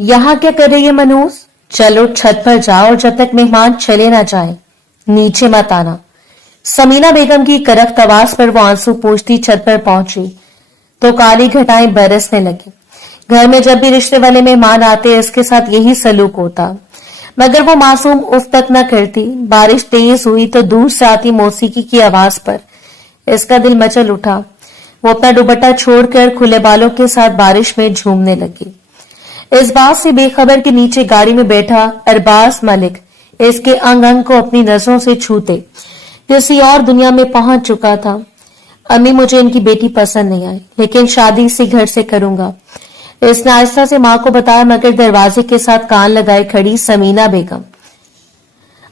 यहाँ क्या कर रही है मनोज? चलो छत पर जाओ और जब तक मेहमान चले ना जाए नीचे मत आना। समीना बेगम की करख्त आवाज पर वो आंसू पोंछती छत पर पहुंची तो काली घटाएं बरसने लगी। घर में जब भी रिश्ते वाले मेहमान आते इसके साथ यही सलूक होता, मगर वो मासूम उफ तक न करती। बारिश तेज हुई तो दूर से आती मौसीकी की आवाज पर इसका दिल मचल उठा। वो अपना दुपट्टा छोड़कर खुले बालों के साथ बारिश में झूमने लगी। इस बात से बेखबर कि नीचे गाड़ी में बैठा अरबाज मलिक इसके अंग अंग को अपनी नजरों से छूते किसी और दुनिया में पहुंच चुका था। अम्मी, मुझे इनकी बेटी पसंद नहीं आई, लेकिन शादी इसी घर से करूंगा, इसने आहिस्ता से मां को बताया। मगर दरवाजे के साथ कान लगाए खड़ी समीना बेगम,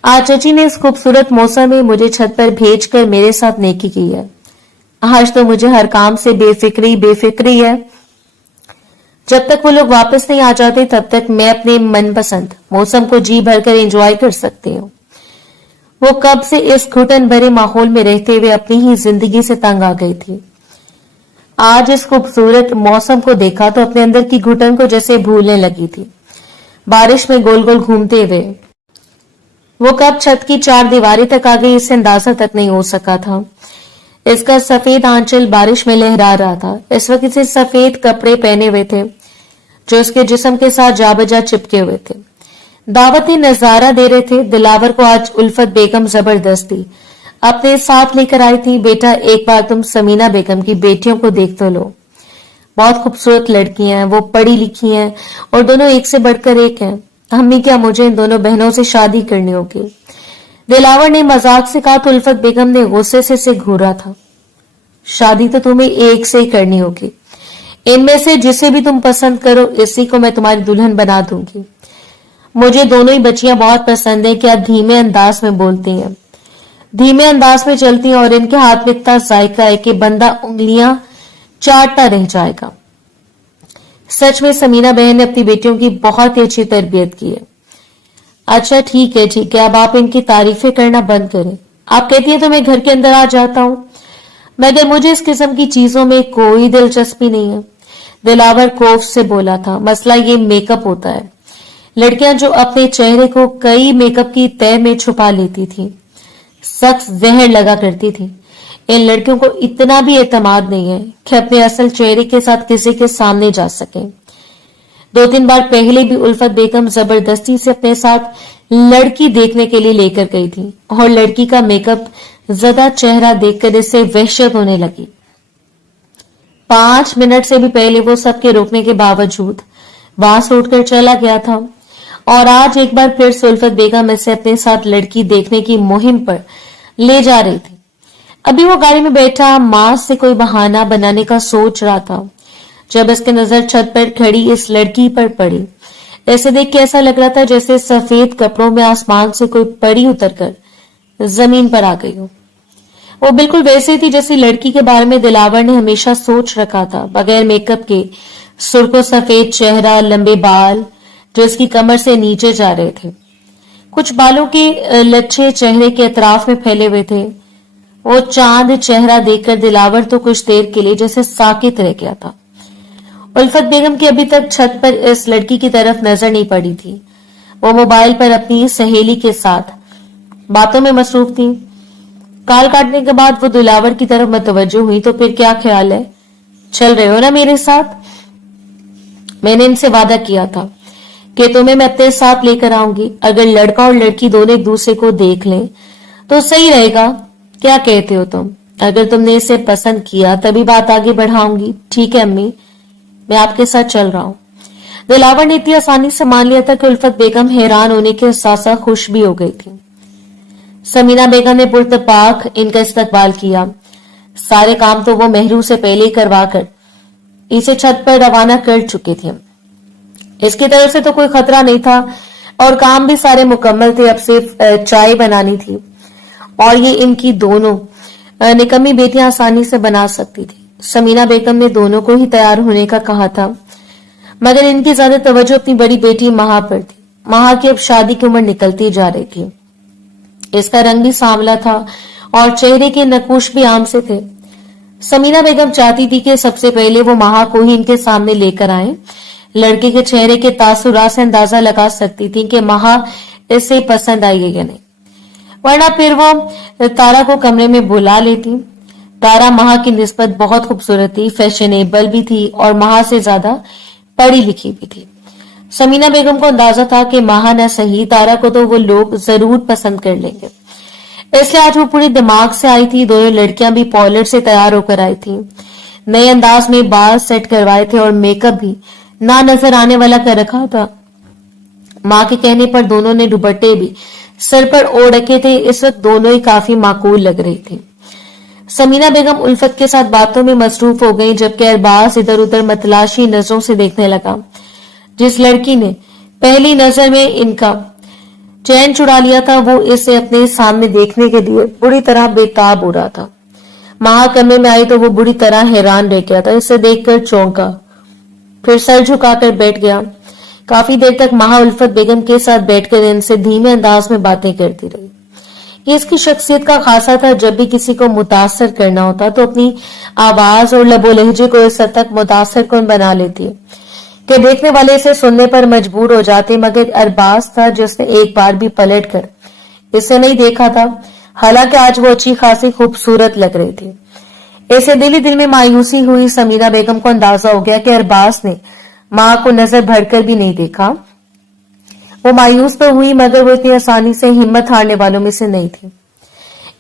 आज चची ने इस खूबसूरत मौसम में मुझे छत पर भेजकर मेरे साथ नेकी की है। आज तो मुझे हर काम से बेफिक्री है। जब तक वो लोग वापस नहीं आ जाते तब तक मैं अपने मनपसंद मौसम को जी भरकर एंजॉय कर सकती हूँ। वो कब से इस घुटन भरे माहौल में रहते हुए अपनी ही जिंदगी से तंग आ गई थी। आज इस खूबसूरत मौसम को देखा तो अपने अंदर की घुटन को जैसे भूलने लगी थी। बारिश में गोल गोल घूमते हुए वो कब छत की चार दीवारें तक आ गई इससे अंदाजा तक नहीं हो सका था। इसका सफेद आंचल बारिश में लहरा रहा था। इस वक्त इसे सफेद कपड़े पहने हुए थे जो इसके जिस्म के साथ जाबजा चिपके हुए थे। दावती नजारा दे रहे थे। दिलावर को आज उल्फत बेगम जबरदस्ती अपने साथ लेकर आई थी। बेटा, एक बार तुम समीना बेगम की बेटियों को देख तो लो, बहुत खूबसूरत लड़कियां हैं, वो पढ़ी लिखी हैं और दोनों एक से बढ़कर एक हैं। अम्मी, क्या मुझे इन दोनों बहनों से शादी करनी होगी? दिलावर ने मजाक से कहा तो उल्फत बेगम ने गुस्से से घूरा था। शादी तो तुम्हें एक से ही करनी होगी। इनमें से जिसे भी तुम पसंद करो इसी को मैं तुम्हारी दुल्हन बना दूंगी। मुझे दोनों ही बच्चियां बहुत पसंद है। क्या धीमे अंदाज में बोलती हैं, धीमे अंदाज में चलती हैं और इनके हाथ में इतना जायका है कि बंदा उंगलियां चाटता रह जाएगा। सच में समीना बहन ने अपनी बेटियों की बहुत ही अच्छी तरबियत की है। अच्छा ठीक है, अब आप इनकी तारीफें करना बंद करें। आप कहती है तो मैं घर के अंदर आ जाता हूं, मगर मुझे इस किस्म की चीजों में कोई दिलचस्पी नहीं है। दिलावर कोफ से बोला था। मसला ये मेकअप होता है। लड़कियां जो अपने चेहरे को कई मेकअप की तह में छुपा लेती थी सख्त जहर लगा करती थी। इन लड़कियों को इतना भी एतमाद नहीं है कि अपने असल चेहरे के साथ किसी के सामने जा सके। 2-3 बार पहले भी उल्फत बेगम जबरदस्ती से अपने साथ लड़की देखने के लिए लेकर गई थी और लड़की का मेकअप ज्यादा चेहरा देखकर इससे वहशत होने लगी। 5 मिनट से भी पहले वो सबके रोकने के बावजूद वहां से उठकर चला गया था और आज एक बार फिर से उल्फत बेगम इसे अपने साथ लड़की देखने की मुहिम पर ले जा रही थी। अभी वो गाड़ी में बैठा मां से कोई बहाना बनाने का सोच रहा था जब इसकी नजर छत पर खड़ी इस लड़की पर पड़ी। ऐसे देख के ऐसा लग रहा था जैसे सफेद कपड़ों में आसमान से कोई परी उतरकर जमीन पर आ गई हो। वो बिल्कुल वैसे थी जैसी लड़की के बारे में दिलावर ने हमेशा सोच रखा था। बगैर मेकअप के सुर्खो सफेद चेहरा, लंबे बाल जो इसकी कमर से नीचे जा रहे थे, कुछ बालों के लच्छे चेहरे के अतराफ में फैले हुए थे। वो चांद चेहरा देखकर दिलावर तो कुछ देर के लिए जैसे साकित रह गया था। उल्फत बेगम की अभी तक छत पर इस लड़की की तरफ नजर नहीं पड़ी थी। वो मोबाइल पर अपनी सहेली के साथ बातों में मसरूफ थी। काल काटने के बाद वो दिलावर की तरफ मतवज्जो हुई। तो फिर क्या ख्याल है, चल रहे हो ना मेरे साथ? मैंने इनसे वादा किया था कि तुम्हें मैं अपने साथ लेकर आऊंगी। अगर लड़का और लड़की दोनों एक दूसरे को देख लें तो सही रहेगा। क्या कहते हो तुम? अगर तुमने इसे पसंद किया तभी बात आगे बढ़ाऊंगी। ठीक है अम्मी, मैं आपके साथ चल रहा हूं। दिलावर ने इतनी आसानी से मान लिया था कि उल्फत बेगम हैरान होने के साथ साथ खुश भी हो गई थी। समीना बेगम ने पुरतपाक इनका इस्तकबाल किया। सारे काम तो वो मेहरू से पहले ही करवा कर इसे छत पर रवाना कर चुके थे। इसकी तरफ से तो कोई खतरा नहीं था और काम भी सारे मुकम्मल थे। अब सिर्फ चाय बनानी थी और ये इनकी दोनों निकम्मी बेटियां आसानी से बना सकती थी। समीना बेगम ने दोनों को ही तैयार होने का कहा था, मगर इनकी ज्यादा तवज्जो अपनी बड़ी बेटी महा पर थी। महा की अब शादी की उम्र निकलती जा रही थी। इसका रंग भी सांवला था और चेहरे के नकूश भी आम से थे। समीना बेगम चाहती थी कि सबसे पहले वो महा को ही इनके सामने लेकर आए, लड़के के चेहरे के तासुरात से अंदाजा लगा सकती थी कि महा इसे पसंद आई है या नहीं, वरना फिर वो तारा को कमरे में बुला लेती। तारा महा की निस्बत बहुत खूबसूरत थी, फैशनेबल भी थी और महा से ज्यादा पढ़ी लिखी भी थी। समीना बेगम को अंदाजा था कि महा न सही, तारा को तो वो लोग जरूर पसंद कर लेंगे, इसलिए आज वो पूरे दिमाग से आई थी। दोनों लड़कियां भी पॉलर से तैयार होकर आई थी, नए अंदाज में बाल सेट करवाए थे और मेकअप भी ना नजर आने वाला कर रखा था। माँ के कहने पर दोनों ने दुपट्टे भी सर पर ओढ़ रखे थे। इस वक्त दोनों ही काफी माकूल लग रही थी। समीना बेगम उल्फत के साथ बातों में मसरूफ हो गई, जबकि अरबाज इधर उधर मतलाशी नजरों से देखने लगा। जिस लड़की ने पहली नजर में इनका चैन चुरा लिया था, वो इसे अपने सामने देखने के लिए बुरी तरह बेताब हो रहा था। महा कमरे में आई तो वो बुरी तरह हैरान रह गया था। इसे देखकर चौंका, फिर सर झुकाकर बैठ गया। काफी देर तक महा उल्फत बेगम के साथ बैठकर इनसे धीमे अंदाज में बातें करती रही। ये इसकी शख्सियत का खासा था, जब भी किसी को मुतासर करना होता तो अपनी आवाज और लबो लहजे को इस हद तक मुतासर कौन बना लेती है कि देखने वाले इसे सुनने पर मजबूर हो जाते। मगर अरबाज था जिसने एक बार भी पलट कर इसे नहीं देखा था, हालांकि आज वो अच्छी खासी खूबसूरत लग रही थी। ऐसे दिल ही दिल में मायूसी हुई। समीना बेगम को अंदाजा हो गया कि अरबाज ने माँ को नजर भरकर भी नहीं देखा। वो मायूस तो हुई, मगर वो इतनी आसानी से हिम्मत हारने वालों में से नहीं थी।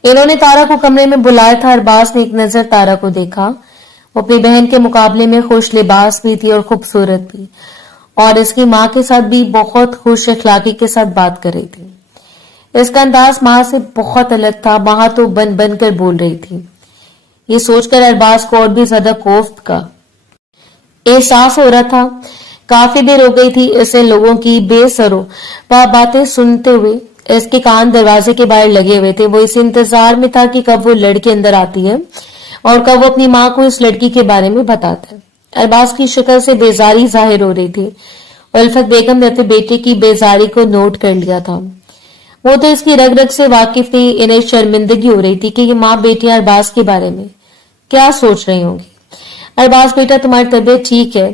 इन्होंने तारा को कमरे में बुलाया था। अरबाज ने एक नजर तारा को देखा। वो अपनी बहन के मुकाबले में खुश लिबास भी थी और खूबसूरत भी, और इसकी माँ के साथ भी बहुत खुश अखलाकी के साथ बात कर रही थी। इसका अंदाज माँ से बहुत अलग था। माँ तो बन बन कर बोल रही थी। ये सोचकर अरबाज को और भी ज्यादा कोफ्त का एहसास हो रहा था। काफी देर हो गई थी इसे लोगों की बेसरो बातें सुनते हुए। इसके कान दरवाजे के बाहर लगे हुए थे। वो इस इंतजार में था कि कब वो लड़की अंदर आती है और कब वो अपनी माँ को इस लड़की के बारे में बताता है। अरबाज की शक्ल से बेजारी जाहिर हो रही थी। उल्फत बेगम ने अपने बेटे की बेजारी को नोट कर लिया था। वो तो इसकी रग रग से वाकिफ थी। इन्हें शर्मिंदगी हो रही थी कि ये माँ बेटियां अरबाज के बारे में क्या सोच रही होंगी। अरबाज बेटा, तुम्हारी तबीयत ठीक है?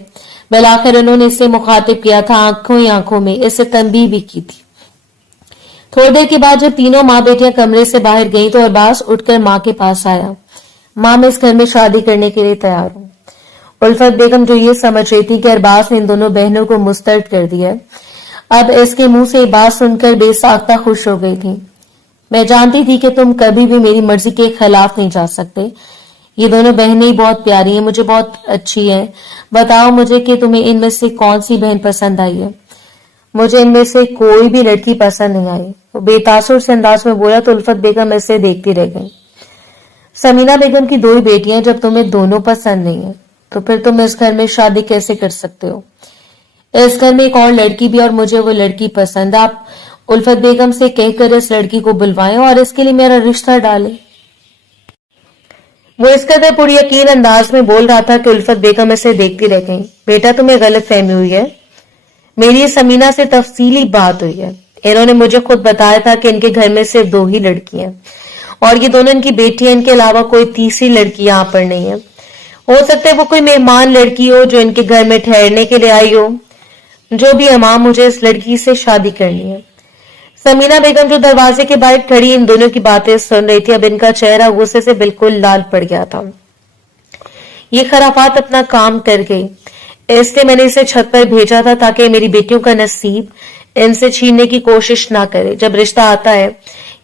बल आखिर उन्होंने इससे मुखातिब किया था, आंखों ही आंखों में इससे तंबीह भी की थी। थोड़ी देर के बाद जब तीनों माँ बेटियां कमरे से बाहर गईं तो अरबाज उठकर माँ के पास आया। माँ, मैं इस घर में शादी करने के लिए तैयार हूँ। उल्फत बेगम जो ये समझ रही थी कि अरबाज ने इन दोनों बहनों को मुस्तरद कर दिया है, अब इसके मुंह से ये बात सुनकर बेसाख्ता खुश हो गई थी। मैं जानती थी कि तुम कभी भी मेरी मर्जी के खिलाफ नहीं जा सकते। ये दोनों बहनें ही बहुत प्यारी हैं, मुझे बहुत अच्छी हैं। बताओ मुझे कि तुम्हें इनमें से कौन सी बहन पसंद आई है? मुझे इनमें से कोई भी लड़की पसंद नहीं आई। वो बेतासुर से अंदाज में बोला तो उल्फत बेगम ऐसे देखती रह गई। समीना बेगम की दो ही बेटियां, जब तुम्हें दोनों पसंद नहीं है तो फिर तुम इस घर में शादी कैसे कर सकते हो? इस घर में एक और लड़की भी और मुझे वो लड़की पसंद है। आप उल्फत बेगम से कहकर इस लड़की को बुलवाएं और इसके लिए मेरा रिश्ता डालें। वो इस कदर पूरी यकीन अंदाज में बोल रहा था कि उल्फत बेगम इसे देखती रह गई। बेटा, तुम्हें गलत फहमी हुई है। मेरी समीना से तफसीली बात हुई है। इन्होंने मुझे खुद बताया था कि इनके घर में सिर्फ दो ही लड़कियां और ये दोनों इनकी बेटियां, इनके अलावा कोई तीसरी लड़की यहाँ पर नहीं है। हो सकता है वो कोई मेहमान लड़की हो जो इनके घर में ठहरने के लिए आई हो। जो भी अम्मा, मुझे इस लड़की से शादी करनी है। समीना बेगम जो दरवाजे के बाहर खड़ी इन दोनों की बातें सुन रही थी, अब इनका चेहरा गुस्से से बिल्कुल लाल पड़ गया था। ये खराफात अपना काम कर गई, इसलिए मैंने इसे छत पर भेजा था ताकि मेरी बेटियों का नसीब इनसे छीनने की कोशिश ना करे। जब रिश्ता आता है,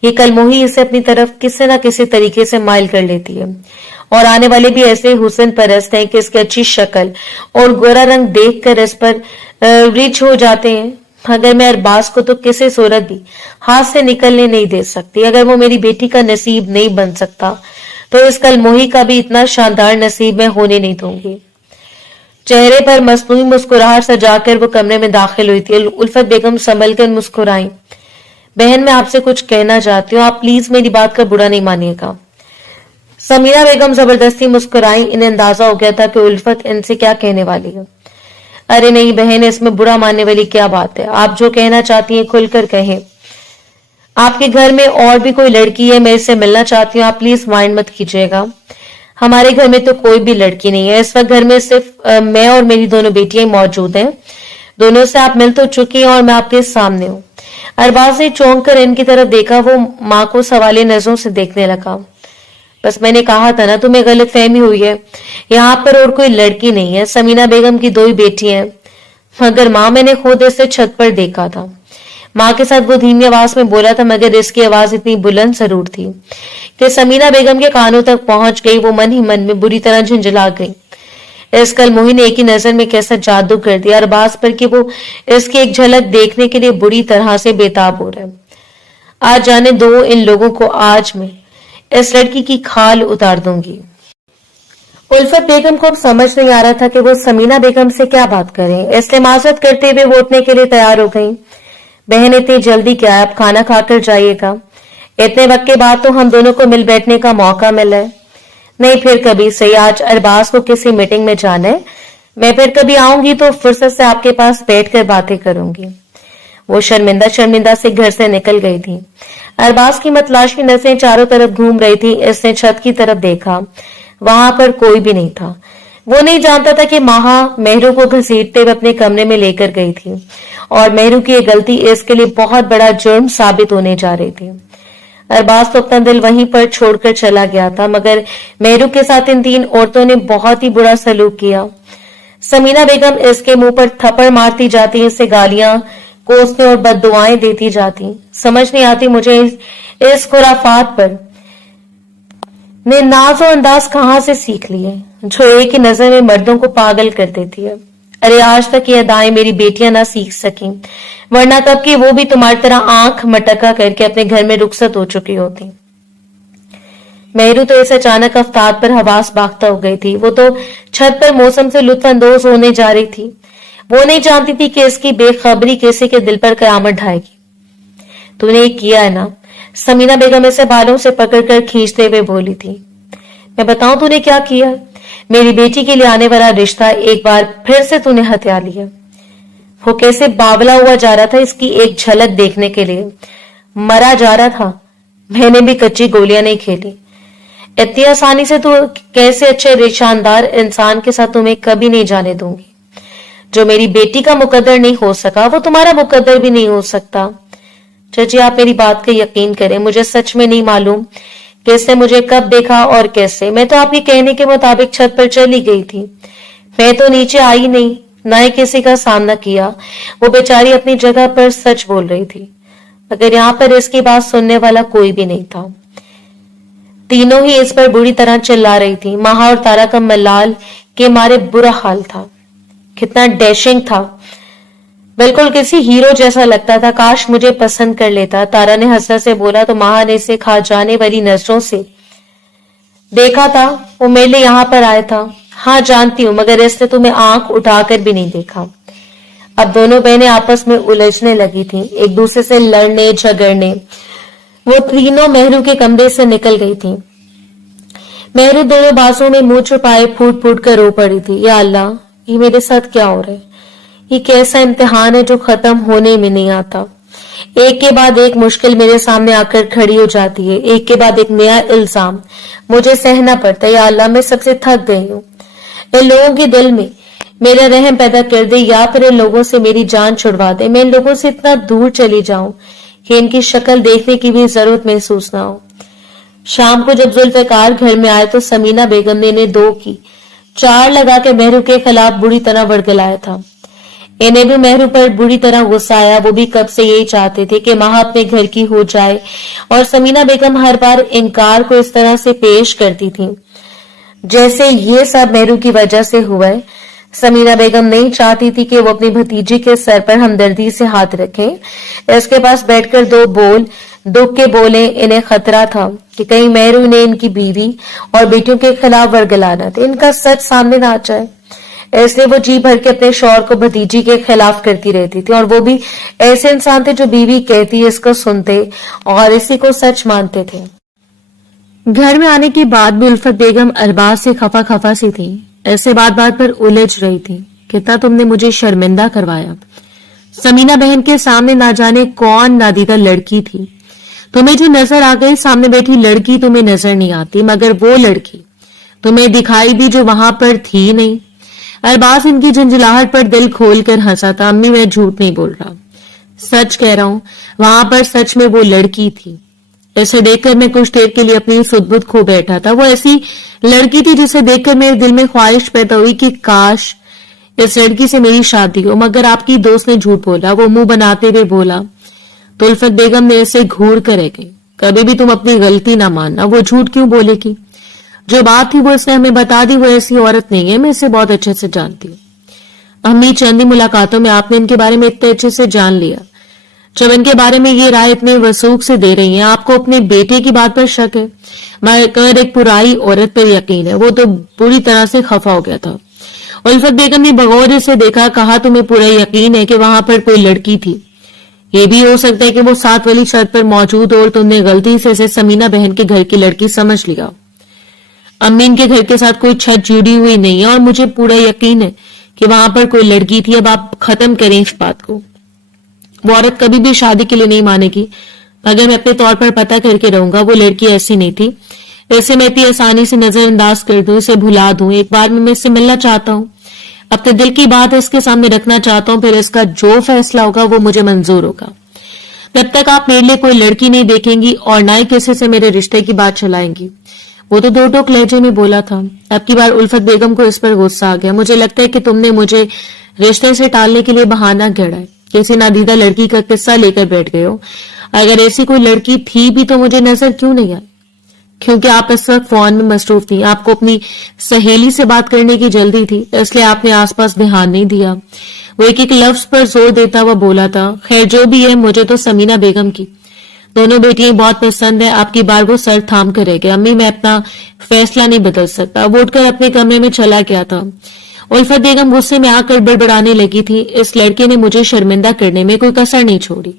ये कलमोही इसे अपनी तरफ किसी न किसी तरीके से माइल कर लेती है और आने वाले भी ऐसे हुस्न परस्त हैं कि इसकी अच्छी शक्ल और गोरा रंग देखकर इस पर रिच हो जाते हैं। अगर मैं अरबाज को तो किसी सूरत भी हाथ से निकलने नहीं दे सकती। अगर वो मेरी बेटी का नसीब नहीं बन सकता तो इस कलमोही का भी इतना शानदार नसीब मैं होने नहीं दूंगी। चेहरे पर मसनूई मुस्कुराहट सजाकर वो कमरे में दाखिल हुई थी। उल्फत बेगम संभल कर मुस्कुराई। बहन, मैं आपसे कुछ कहना चाहती हूँ, आप प्लीज मेरी बात का बुरा नहीं मानिएगा। समीना बेगम जबरदस्ती मुस्कुराई। इन्हें अंदाजा हो गया था कि उल्फत इनसे क्या कहने वाली है। अरे नहीं बहन, इसमें बुरा मानने वाली क्या बात है? आप जो कहना चाहती हैं खुलकर कहें। आपके घर में और भी कोई लड़की है, मैं इससे मिलना चाहती हूँ, आप प्लीज माइंड मत कीजिएगा। हमारे घर में तो कोई भी लड़की नहीं है। इस वक्त घर में सिर्फ मैं और मेरी दोनों बेटियां ही मौजूद हैं। दोनों से आप मिल तो चुकी हैं और मैं आपके सामने हूँ। अरबाज ने चौंक कर इनकी तरफ देखा। वो माँ को सवालिया नजरों से देखने लगा। बस मैंने कहा था ना, तुम्हें गलतफहमी हुई है। यहाँ पर और कोई लड़की नहीं है। समीना बेगम की 2 ही बेटी हैं। मगर माँ, मैंने खुद इसे छत पर देखा था। माँ के साथ वो धीमी आवाज में बोला था, मगर इसकी आवाज इतनी बुलंद जरूर थी कि समीना बेगम के कानों तक पहुंच गई। वो मन ही मन में बुरी तरह झंझला गई। इस कल मोही ने एक ही नजर में कैसा जादू कर दिया अरबाज पर कि वो इसकी एक झलक देखने के लिए बुरी तरह से बेताब हो रहा है। आज जाने दो इन लोगों को, आज मैं इस लड़की की खाल उतार दूंगी। उल्फत बेगम को अब समझ नहीं आ रहा था कि वो समीना बेगम से क्या बात करें, इसलिए माजरत करते हुए वो उठने के लिए तैयार हो गई। बहन, इतनी जल्दी क्या है, आप खाना खाकर जाइएगा। इतने वक्त के बाद तो हम दोनों को मिल बैठने का मौका मिला है। नहीं, फिर कभी सही। आज अरबाज को किसी मीटिंग में जाना है। मैं फिर कभी आऊंगी तो फुर्सत से आपके पास बैठकर बातें करूंगी। वो शर्मिंदा शर्मिंदा से घर से निकल गई थी। अरबाज की मतलाशी नजरें चारों तरफ घूम रही थी। इसने छत की तरफ देखा। वहां पर कोई भी नहीं था। वो नहीं जानता था कि माहा मेहरू को घसीटते हुए अपने कमरे में लेकर गई थी और मेहरू की ये गलती इसके लिए बहुत बड़ा जुर्म साबित होने जा रही थी। अरबाज तो अपना दिल वहीं पर छोड़कर चला गया था, मगर मेहरू के साथ इन 3 औरतों ने बहुत ही बुरा सलूक किया। समीना बेगम इसके मुंह पर थप्पड़ मारती जाती, इसे गालियां कोसने और बददुआएं देती जाती। समझ नहीं आती मुझे इस खुराफात पर ने नाज और अंदाज कहां से सीख लिए, जो एक ही नजर में मर्दों को पागल कर देती है। अरे, आज तक ये अदाएं मेरी बेटियां ना सीख सकी, वरना कब की वो भी तुम्हारी तरह आंख मटका करके अपने घर में रुखसत हो चुकी होती। मेहरू तो इस अचानक अफ्ताब पर हवास बाख्ता हो गई थी। वो तो छत पर मौसम से लुत्फानंदोज होने जा रही थी। वो नहीं जानती थी कि इसकी बेखबरी किसी के दिल पर कयामत ढाएगी। तूने किया है ना? समीना बेगम इसे बालों से पकड़कर खींचते हुए बोली थी। मैं बताऊं तूने क्या किया? मेरी बेटी के लिए आने वाला रिश्ता एक बार फिर से तूने हत्या लिया। वो कैसे बावला हुआ जा रहा था इसकी एक झलक देखने के लिए। मरा जा रहा था। मैंने भी कच्ची गोलियां नहीं खेली। इतनी आसानी से तू कैसे अच्छे शानदार इंसान के साथ तुम्हें कभी नहीं जाने दूंगी। जो मेरी बेटी का मुकद्दर नहीं हो सका, वो तुम्हारा मुकद्दर भी नहीं हो सकता। चाची, आप मेरी बात का यकीन करें, मुझे सच में नहीं मालूम कि इसने मुझे कब देखा और कैसे। मैं तो आपके कहने के मुताबिक छत पर चली गई थी। मैं तो नीचे आई नहीं, ना ही किसी का सामना किया। वो बेचारी अपनी जगह पर सच बोल रही थी, मगर यहाँ पर इसकी बात सुनने वाला कोई भी नहीं था। तीनों ही इस पर बुरी तरह चिल्ला रही थी। माहा और तारा का मलाल के मारे बुरा हाल था। कितना डैशिंग था, बिल्कुल किसी हीरो जैसा लगता था। काश मुझे पसंद कर लेता, तारा ने हंसने से बोला तो माहा ने इसे खा जाने वाली नजरों से देखा था। वो मेरे लिए यहाँ पर आया था। हाँ जानती हूँ, मगर इसने तुम्हें आंख उठाकर भी नहीं देखा। अब दोनों बहनें आपस में उलझने लगी थी, एक दूसरे से लड़ने झगड़ने। वो तीनों मेहरू के कमरे से निकल गई थी। मेहरू दोनों बाजों में मुंह छुपाए फूट फूट कर रो पड़ी थी। या अल्लाह, ये मेरे साथ क्या हो रहा है? ये कैसा इम्तिहान है जो खत्म होने में नहीं आता। एक के बाद एक मुश्किल मेरे सामने आकर खड़ी हो जाती है। एक के बाद एक नया इल्जाम मुझे सहना पड़ता है। या अल्लाह, मैं सबसे थक गई हूँ। इन लोगों के दिल में मेरा रहम पैदा कर दे, या फिर इन लोगों से मेरी जान छुड़वा दे। मैं इन लोगों से इतना दूर चली जाऊं कि इनकी शक्ल देखने की भी जरूरत महसूस ना हो। शाम को जब जुल्फिकार घर में आए तो समीना बेगम ने इन्हें 2 की 4 लगा के मेहरू के खिलाफ बुरी तरह वड़गलाया था। इन्हें भी मेहरू पर बुरी तरह गुस्सा आया। वो भी कब से यही चाहते थे कि माहा अपने घर की हो जाए, और समीना बेगम हर बार इनकार को इस तरह से पेश करती थी जैसे ये सब मेहरू की वजह से हुआ है। समीना बेगम नहीं चाहती थी कि वो अपनी भतीजी के सर पर हमदर्दी से हाथ रखें। इसके पास बैठकर 2 बोल दुख के बोले। इन्हें खतरा था कि कहीं मेहरू ने इनकी बीवी और बेटियों के खिलाफ वरगलाना था, इनका सच सामने ना आ जाए। इसलिए वो जी भर के अपने शौहर को भतीजी के खिलाफ करती रहती थी, और वो भी ऐसे इंसान थे जो बीवी कहती इसको सुनते और इसी को सच मानते थे। घर में आने के बाद भी उल्फत बेगम अरबाज से खफा खफा सी थी। ऐसे बात बात पर उलझ रही थी। कितना तुमने मुझे शर्मिंदा करवाया। समीना बहन के सामने ना जाने कौन नादीदा लड़की थी। तुम्हें जो नजर आ गई, सामने बैठी लड़की तुम्हें नजर नहीं आती, मगर वो लड़की तुम्हें दिखाई दी जो वहां पर थी नहीं। अरबाज इनकी झंझलाहट पर दिल खोलकर हंसा था। अम्मी मैं झूठ नहीं बोल रहा, सच कह रहा हूं, वहां पर सच में वो लड़की थी। इसे देखकर मैं कुछ देर के लिए अपनी सुध-बुध खो बैठा था। वो ऐसी लड़की थी जिसे देखकर मेरे दिल में ख्वाहिश पैदा हुई कि काश इस लड़की से मेरी शादी हो, मगर आपकी दोस्त ने झूठ बोला। वो मुंह बनाते हुए बोला तो उल्फत बेगम ने इसे घूर कर रह गई। कभी भी तुम अपनी गलती ना मानना, वो झूठ क्यों बोलेगी? जो बात थी वो इसने हमें बता दी। वो ऐसी औरत नहीं है, मैं इसे बहुत अच्छे से जानती हूँ। अम्मी चंद मुलाकातों में आपने इनके बारे में इतने अच्छे से जान लिया, जब इनके बारे में ये राय इतने वसूख से दे रही हैं, आपको अपने बेटे की बात पर शक है, मगर एक पुराई औरत पर यकीन है। वो तो पूरी तरह से खफा हो गया था। उल्फत बेगम ने बगौर से देखा, कहा तुम्हें पूरा यकीन है कि वहां पर कोई लड़की थी? ये भी हो सकता है कि वो साथ वाली छत पर मौजूद हो और तुमने गलती से इसे समीना बहन के घर की लड़की समझ लिया। अम्मी इनके घर के साथ कोई छत जुड़ी हुई नहीं है और मुझे पूरा यकीन है कि वहां पर कोई लड़की थी। अब आप खत्म करें इस बात को। वो औरत कभी भी शादी के लिए नहीं मानेगी, मगर मैं अपने तौर पर पता करके रहूंगा। वो लड़की ऐसी नहीं थी, ऐसे मैं इतनी आसानी से नजरअंदाज कर दूं, इसे भुला दूं। एक बार मैं इससे मिलना चाहता हूं, अपने दिल की बात इसके सामने रखना चाहता हूं, फिर इसका जो फैसला होगा वो मुझे मंजूर होगा। तब तक आप मेरे लिए कोई लड़की नहीं देखेंगी और ना ही किसी से मेरे रिश्ते की बात चलाएंगी। वो तो दो टोक लहजे में बोला था। अब की बार उल्फत बेगम को इस पर गुस्सा आ गया। मुझे लगता है कि तुमने मुझे रिश्ते से टालने के लिए बहाना गढ़ा है, किसी नादीदा लड़की का किस्सा लेकर बैठ गए हो। अगर ऐसी कोई लड़की थी भी तो मुझे नजर क्यों नहीं आई? क्योंकि आप इस वक्त फोन में मसरूफ थी, आपको अपनी सहेली से बात करने की जल्दी थी, इसलिए आपने आसपास ध्यान नहीं दिया। वो एक एक लफ्ज पर जोर देता हुआ बोला था, खैर जो भी है, मुझे तो समीना बेगम की दोनों बेटियां बहुत पसंद है। आपकी बार वो सर थाम कर रह गया। अम्मी मैं अपना फैसला नहीं बदल सकता। वो उठकर अपने कमरे में चला गया था। उल्फत बेगम गुस्से में आकर बड़बड़ाने लगी थी। इस लड़के ने मुझे शर्मिंदा करने में कोई कसर नहीं छोड़ी।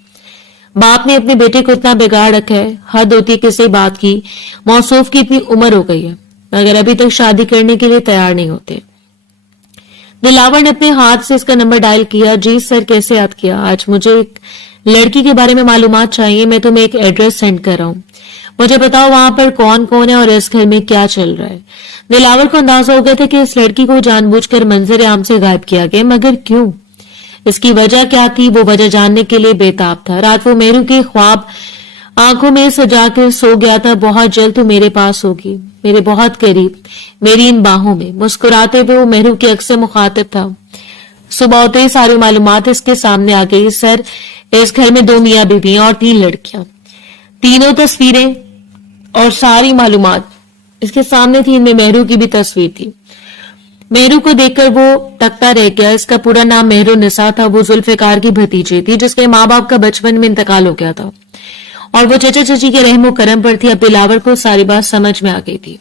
बाप ने अपने बेटे को इतना बिगाड़ रखा है, हद होती है किसी बात की। मौसूफ की इतनी उम्र हो गई है मगर अभी तक शादी करने के लिए तैयार नहीं होते। दिलावर ने अपने हाथ से इसका नंबर डायल किया। जी सर, कैसे याद किया? आज मुझे एक लड़की के बारे में मालूमात चाहिए। मैं तुम्हें एक एड्रेस सेंड कर रहा हूँ, मुझे बताओ वहां पर कौन कौन है और इस घर में क्या चल रहा है। दिलावर को अंदाजा हो गया था कि इस लड़की को जानबूझकर मंजर आम से गायब किया गया, मगर क्यों? इसकी वजह क्या थी? वो वजह जानने के लिए बेताब था। रात वो मेरू के ख्वाब आंखों में सजा कर सो गया था। बहुत जल्द तू मेरे पास होगी, मेरे बहुत करीब, मेरी इन बाहों में। मुस्कुराते हुए वो मेहरू के अक्सर मुखातिब था। सुबह होते ही सारी मालूमात इसके सामने आ गई। सर, इस घर में 2 मियाँ बीवियां और 3 लड़कियां, तीनों तस्वीरें और सारी मालूमात इसके सामने थी। इनमें मेहरू की भी तस्वीर थी। मेहरू को देखकर वो तकता रह गया। इसका पूरा नाम मेहरू निसा था। वो जुल्फिकार की भतीजी थी जिसके माँ बाप का बचपन में इंतकाल हो गया था और वो चचा चची के रहमो करम पर थी। अब दिलावर को सारी बात समझ में आ गई थी।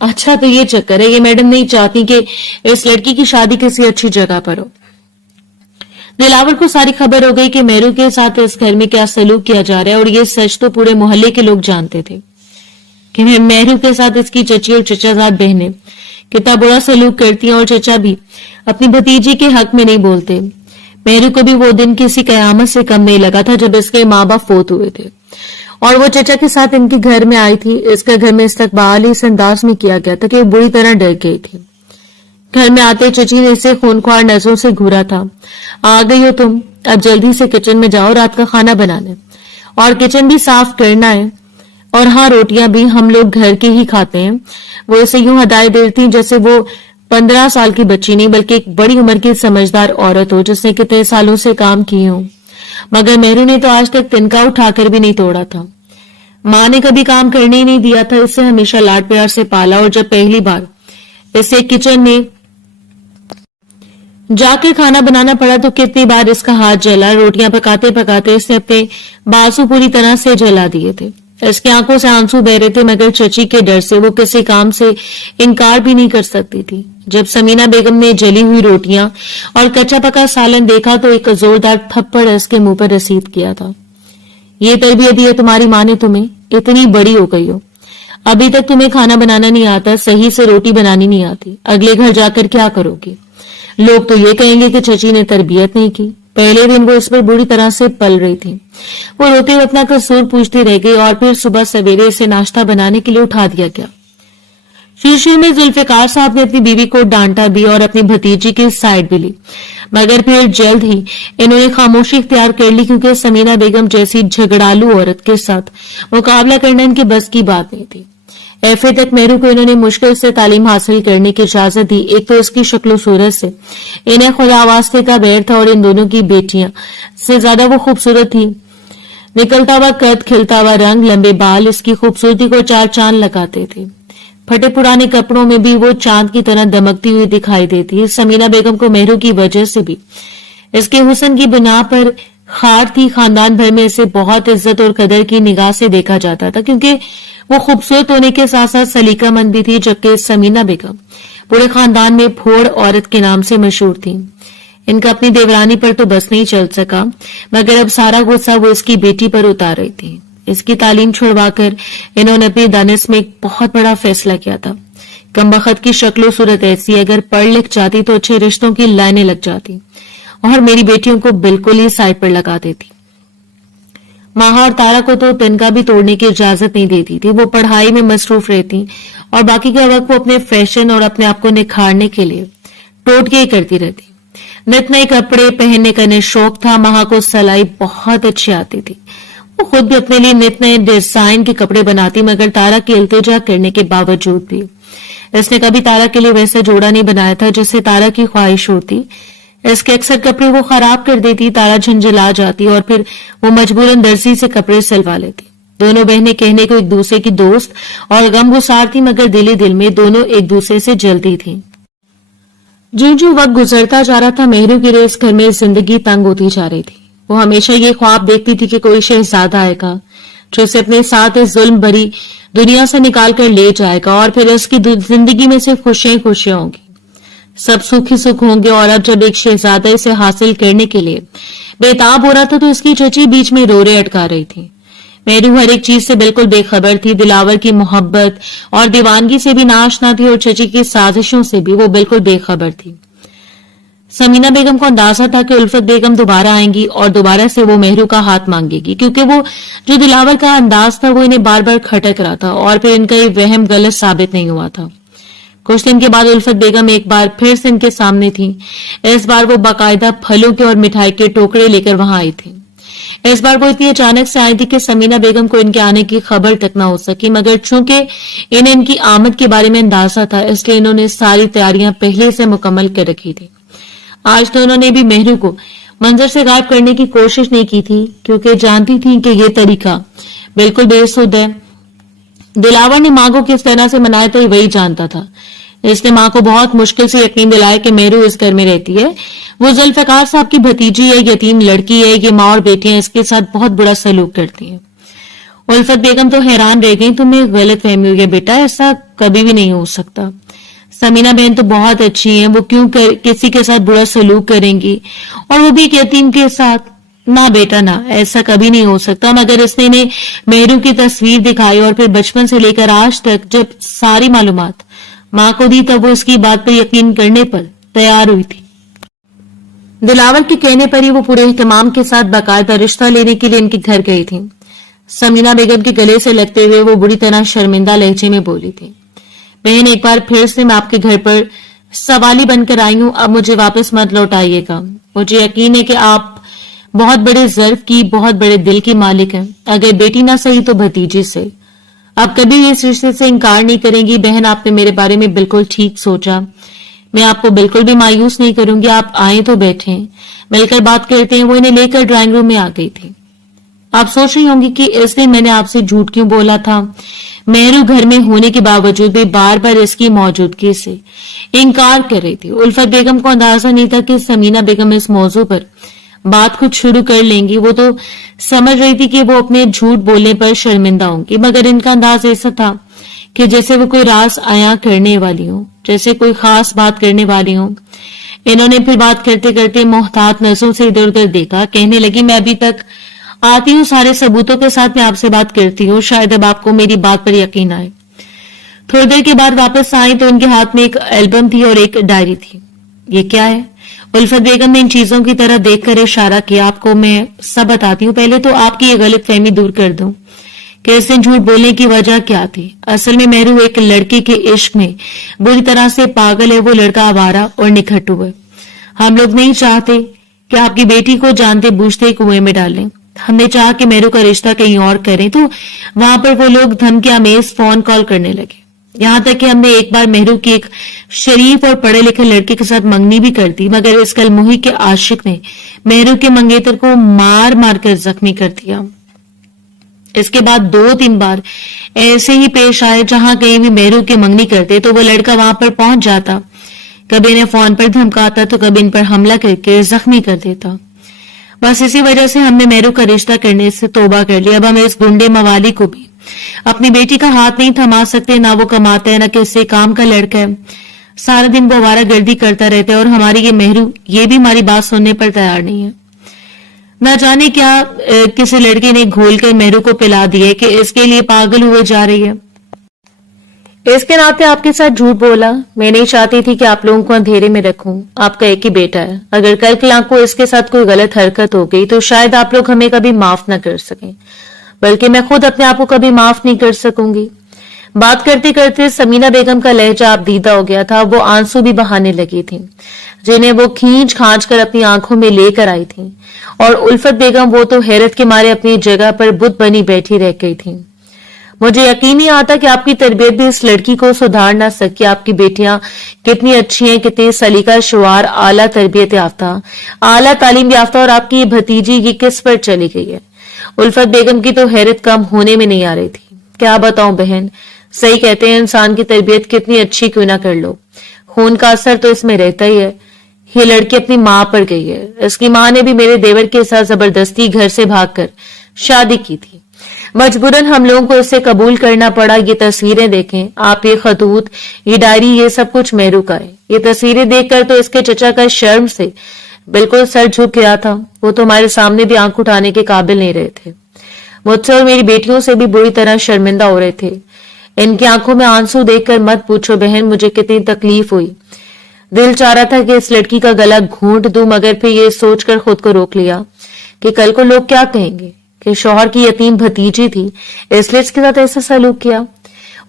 अच्छा, तो ये चक्कर है, ये मैडम नहीं चाहती कि इस लड़की की शादी किसी अच्छी जगह पर हो। दिलावर को सारी खबर हो गई कि मेहरू के साथ इस घर में क्या सलूक किया जा रहा है और ये सच तो पूरे मोहल्ले के लोग जानते थे कि मेहरू के साथ इसकी चची और चचाजाद बहनें कितना बुरा सलूक करती हैं और चचा भी अपनी भतीजी के हक में नहीं बोलते। मेहरू को भी वो दिन किसी कयामत से कम नहीं लगा था जब इसके माँ बाप फोत हुए थे और वो चचा के साथ इनके घर में आई थी। इसका घर में इस्तकबाल इस अंदाज में किया गया था कि वो बुरी तरह डर गई थी। घर में आते चची ने इसे खूनख्वार नजरों से घूरा था। आ गई हो तुम, अब जल्दी से किचन में जाओ, रात का खाना बनाना है और किचन भी साफ करना है। और हाँ, रोटियां भी हम लोग घर के ही खाते हैं। वो इसे यूं हदायत देती जैसे वो 15 साल की बच्ची नहीं बल्कि एक बड़ी उम्र की समझदार औरत हो जिसने कितने सालों से काम किए हो। मगर मेहरू ने तो आज तक तिनका उठाकर भी नहीं तोड़ा था। माँ ने कभी काम करने ही नहीं दिया था। इसे हमेशा लाड प्यार से पाला और जब पहली बार इसे किचन में जाकर खाना बनाना पड़ा तो कितनी बार इसका हाथ जला। रोटियां पकाते पकाते इसने अपने बाजू पूरी तरह से जला दिए थे। इसकी आंखों से आंसू बह रहे थे मगर चची के डर से वो किसी काम से इनकार भी नहीं कर सकती थी। जब समीना बेगम ने जली हुई रोटियां और कच्चा पका सालन देखा तो एक जोरदार थप्पड़ इसके मुंह पर रसीद किया था। ये तरबियत दी है तुम्हारी माँ ने तुम्हें? इतनी बड़ी हो गई हो, अभी तक तुम्हें खाना बनाना नहीं आता, सही से रोटी बनानी नहीं आती। अगले घर जाकर क्या करोगी? लोग तो ये कहेंगे कि चची ने तरबियत नहीं की। पहले दिन वो इस पर बुरी तरह से पल रही थी। वो रोते हुए अपना कसूर पूछती रह गई और फिर सुबह सवेरे इसे नाश्ता बनाने के लिए उठा दिया गया। शुरू में जुल्फिकार साहब ने अपनी बीवी को डांटा भी और अपनी भतीजी की साइड भी ली, मगर फिर जल्द ही इन्होंने खामोशी इख्तियार कर ली, क्योंकि समीना बेगम जैसी झगड़ालू औरत के साथ मुकाबला करना इनके बस की बात नहीं थी। एफए तक मेहरू को इन्होंने मुश्किल से तालीम हासिल करने की इजाजत दी। एक तो इसकी शक्ल सूरत से इन्हें खुदा वास्ते का बैर था, और इन दोनों की बेटियां से ज्यादा वो खूबसूरत थी। निकलता हुआ कद, खिलता हुआ रंग, लंबे बाल इसकी खूबसूरती को चार चांद लगाते थे। फटे पुराने कपड़ों में भी वो चांद की तरह दमकती हुई दिखाई देती। समीना बेगम को मेहरू की वजह से भी इसके हुस्न की बिना पर खार थी। खानदान भर में इसे बहुत इज्जत और कदर की निगाह से देखा जाता था, क्योंकि वो खूबसूरत होने के साथ साथ सलीकामंद भी थी। जबकि समीना बेगम पूरे खानदान में भोड़ औरत के नाम से मशहूर थी। इनका अपनी देवरानी पर तो बस नहीं चल सका, मगर अब सारा गुस्सा वो इसकी बेटी पर उतार रही थी। इसकी तालीम छुड़वाकर इन्होंने अपनी दानिश में एक बहुत बड़ा फैसला किया था। कमबख्त की शक्ल सूरत ऐसी, अगर पढ़ लिख जाती तो अच्छे रिश्तों की लाइनें लग जाती और मेरी बेटियों को बिल्कुल ही साइड पर लगा देती। माहा और तारा को तो तिनका भी तोड़ने की इजाजत नहीं देती थी। वो पढ़ाई में मसरूफ रहती और बाकी का वक्त वो अपने फैशन और अपने आप को निखारने के लिए टोटके करती रहती। नित नए कपड़े पहनने का इन्हें शौक था। माहा को सिलाई बहुत अच्छी आती थी। वो खुद भी अपने लिए नित नए डिजाइन के कपड़े बनाती, मगर तारा की इल्तिजा करने के बावजूद भी इसने कभी तारा के लिए वैसा जोड़ा नहीं बनाया था जिससे तारा की ख्वाहिश होती। इसके अक्सर कपड़े वो खराब कर देती, तारा झंझला जाती और फिर वो मजबूरन दर्जी से कपड़े सिलवा लेती। दोनों बहनें कहने को एक दूसरे की दोस्त और गमगुसार थी, मगर दिल ही दिल में दोनों एक दूसरे से जलती थी। जो जो वक्त गुजरता जा रहा था, मेहरू की रेस घर में जिंदगी तंग होती जा रही थी। वो हमेशा ये ख्वाब देखती थी कि कोई शहजादा आएगा जो इसे अपने साथ इस जुल्म भरी दुनिया से निकाल कर ले जाएगा, और फिर उसकी जिंदगी में सिर्फ खुशियां खुशियां होंगी, सब सुख ही सुख होंगे। और अब जब एक शहजादा इसे हासिल करने के लिए बेताब हो रहा था, तो इसकी चची बीच में रोरे अटका रही थी। मेहरू हर एक चीज से बिल्कुल बेखबर थी। दिलावर की मोहब्बत और दीवानगी से भी नाआशना थी, और चची की साजिशों से भी वो बिल्कुल बेखबर थी। समीना बेगम को अंदाजा था कि उल्फत बेगम दोबारा आएंगी और दोबारा से वो मेहरू का हाथ मांगेगी, क्योंकि वो जो दिलावर का अंदाज था वो इन्हें बार बार खटक रहा था, और फिर इनका ये वहम गलत साबित नहीं हुआ था। कुछ दिन के बाद उल्फत बेगम एक बार फिर से इनके सामने थी। इस बार वो बाकायदा फलों के और मिठाई के टोकरे लेकर वहां आई थी। इस बार वो इतनी अचानक से आई थी कि समीना बेगम को इनके आने की खबर तक न हो सकी, मगर चूंकि इन्हें इनकी आमद के बारे में अंदाजा था, इसलिए इन्होंने सारी तैयारियां पहले से मुकम्मल कर रखी थी। आज तो उन्होंने भी मेहरू को मंजर से गायब करने की कोशिश नहीं की थी, क्योंकि जानती थी कि यह तरीका बिल्कुल बेसुध है। दिलावर ने मां को किस तरह से मनाया तो वही जानता था। इसने मां को बहुत मुश्किल से यकीन दिलाया कि मेहरू इस घर में रहती है। वो जुल्फिकार साहब की भतीजी है, यतीम लड़की है। ये मां और बेटियां इसके साथ बहुत बुरा सलूक करती हैं। उल्फत बेगम तो हैरान रह गई। तुम्हें गलत फहमी हुई है बेटा, ऐसा कभी भी नहीं हो सकता। समीना बहन तो बहुत अच्छी है, वो क्यों किसी के साथ बुरा सलूक करेंगी, और वो भी एक यतीम के साथ? ना बेटा ना, ऐसा कभी नहीं हो सकता। मगर इसने इन्हें मेहरू की तस्वीर दिखाई, और फिर बचपन से लेकर आज तक जब सारी मालूमात मां को दी, तब वो इसकी बात पर यकीन करने पर तैयार हुई थी। दिलावर के कहने पर ही वो पूरे एहतमाम के साथ बाकायदा रिश्ता लेने के लिए इनके घर गई थी। समीना बेगम के गले से लगते हुए वो बुरी तरह शर्मिंदा लहजे में बोली थी, बहन एक बार फिर से मैं आपके घर पर सवाली बनकर आई हूं, अब मुझे वापस मत लौटाइएगा। मुझे यकीन है कि आप बहुत बड़े ज़र्फ की, बहुत बड़े दिल की मालिक हैं। अगर बेटी ना सही तो भतीजी से। आप कभी भी इस रिश्ते से इनकार नहीं करेंगी। बहन आपने मेरे बारे में बिल्कुल ठीक सोचा। मैं आपको बिल्कुल भी मायूस नहीं करूंगी। आप आए तो बैठे, मिलकर बात करते हैं। वो इन्हें लेकर ड्राइंग रूम में आ गई थी। आप सोच रही होंगी कि इस दिन मैंने आपसे झूठ क्यों बोला था। मेहरू घर में होने के बावजूद भी बार बार इसकी मौजूदगी से इनकार कर रही थी। उल्फत बेगम को अंदाजा नहीं था कि समीना बेगम इस मौजू पर बात कुछ शुरू कर लेंगी। वो तो समझ रही थी कि वो अपने झूठ बोलने पर शर्मिंदा होंगी, मगर इनका अंदाज ऐसा था कि जैसे वो कोई राज आया करने वाली हो, जैसे कोई खास बात करने वाली हो। इन्होंने फिर बात करते करते मोहतात नजरों से इधर उधर देखा। कहने लगी, मैं अभी तक आती हूँ, सारे सबूतों के साथ मैं आपसे बात करती हूँ, शायद अब आपको मेरी बात पर यकीन आए। थोड़ी देर के बाद वापस आई तो उनके हाथ में एक एल्बम थी और एक डायरी थी। ये क्या है? उल्फत बेगम ने इन चीजों की तरह देखकर इशारा किया। आपको मैं सब बताती हूँ, पहले तो आपकी ये गलत फहमी दूर कर दूं کہ इसने झूठ बोलने की वजह क्या थी। असल में मेहरू एक लड़की के इश्क में बुरी तरह से पागल है। वो लड़का आवारा और निखट्टू है। हम लोग नहीं चाहते कि आपकी बेटी को जानते बूझते कुएं में डालें। हमने चाहा कि मेहरू का रिश्ता कहीं और करें तो वहां पर वो लोग धमकी आमेज फोन कॉल करने लगे। यहां तक कि हमने एक बार मेहरू की एक शरीफ और पढ़े लिखे लड़के के साथ मंगनी भी कर दी, मगर इस कलमुही के आशिक ने मेहरू के मंगेतर को मार मार कर जख्मी कर दिया। इसके बाद 2-3 बार ऐसे ही पेश आए जहां कहीं भी मेहरू की मंगनी करते तो वो लड़का वहां पर पहुंच जाता, कभी इन्हें फोन पर धमकाता तो कभी इन पर हमला करके जख्मी कर देता। बस इसी वजह से हमने मेहरू का रिश्ता करने से तौबा कर लिया। अब हम इस गुंडे मवाली को भी अपनी बेटी का हाथ नहीं थमा सकते। ना वो कमाता है, ना किसी काम का लड़का है। सारा दिन वो आवारागर्दी करता रहता है और हमारी ये मेहरू ये भी हमारी बात सुनने पर तैयार नहीं है। ना जाने क्या किसी लड़के ने घोल कर मेहरू को पिला दिया कि इसके लिए पागल हुए जा रही है। इसके नाते आपके साथ झूठ बोला। मैं नहीं चाहती थी कि आप लोगों को अंधेरे में रखूं। आपका एक ही बेटा है। अगर कल कल को इसके साथ कोई गलत हरकत हो गई तो शायद आप लोग हमें कभी माफ न कर सकें, बल्कि मैं खुद अपने आप को कभी माफ नहीं कर सकूंगी। बात करते करते समीना बेगम का लहजा आप दीदा हो गया था। वो आंसू भी बहाने लगी थी, जिन्हें वो खींच खांच कर अपनी आंखों में लेकर आई थी। और उल्फत बेगम वो तो हैरत के मारे अपनी जगह पर बुत बनी बैठी रह गई थी। मुझे यकीन नहीं आता कि आपकी तरबियत भी इस लड़की को सुधार ना सकी। आपकी बेटियां कितनी अच्छी हैं, कितनी सलीका शुआर, आला तरबियत याफ्ता, आला तालीम याफ्ता, और आपकी भतीजी ये किस पर चली गई है। उल्फत बेगम की तो हैरत कम होने में नहीं आ रही थी। क्या बताऊं बहन, सही कहते हैं, इंसान की तरबियत कितनी अच्छी क्यों ना कर लो, खून का असर तो इसमें रहता ही है। ये लड़की अपनी मां पर गई है। इसकी मां ने भी मेरे देवर के साथ जबरदस्ती घर से भागकर शादी की थी। मजबूरन हम लोगों को इसे कबूल करना पड़ा। ये तस्वीरें देखें आप, ये खतूत, ये डायरी, ये सब कुछ मेहरू का है। ये तस्वीरें देखकर तो इसके चचा का शर्म से बिल्कुल सर झुक गया था। वो तो हमारे सामने भी आंख उठाने के काबिल नहीं रहे थे। मुझसे और मेरी बेटियों से भी बुरी तरह शर्मिंदा हो रहे थे। इनकी आंखों में आंसू देखकर मत पूछो बहन, मुझे कितनी तकलीफ हुई। दिल चाह रहा था कि इस लड़की का गला घूंट दूं, मगर फिर ये सोचकर खुद को रोक लिया कि कल को लोग क्या कहेंगे कि शौहर की यतीम भतीजी थी, इसलिए इसके साथ ऐसा सलूक किया।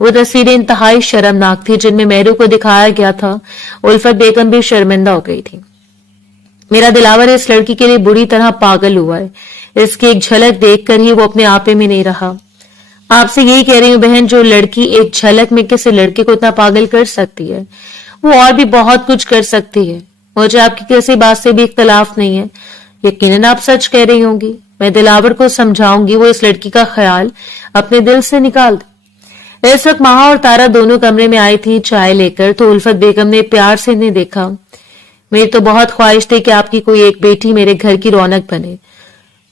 वो तस्वीरें इंतहाई शर्मनाक थी जिनमें मेहरू को दिखाया गया था। उल्फत बेगम भी शर्मिंदा हो गई थी। मेरा दिलावर इस लड़की के लिए बुरी तरह पागल हुआ है। इसकी एक झलक देखकर ही वो अपने आपे में नहीं रहा। आपसे यही कह रही हूँ बहन, जो लड़की एक झलक में किसी लड़के को इतना पागल कर सकती है, वो और भी बहुत कुछ कर सकती है। मुझे आपकी किसी बात से भी इख्तलाफ नहीं है। यकीनन आप सच कह रही होंगी। मैं दिलावर को समझाऊंगी वो इस लड़की का ख्याल अपने दिल से निकाल दे। इस वक्त माँ और तारा दोनों कमरे में आई थी चाय लेकर, तो उल्फत बेगम ने प्यार से इन्हें देखा। मेरी तो बहुत ख्वाहिश थी कि आपकी कोई एक बेटी मेरे घर की रौनक बने,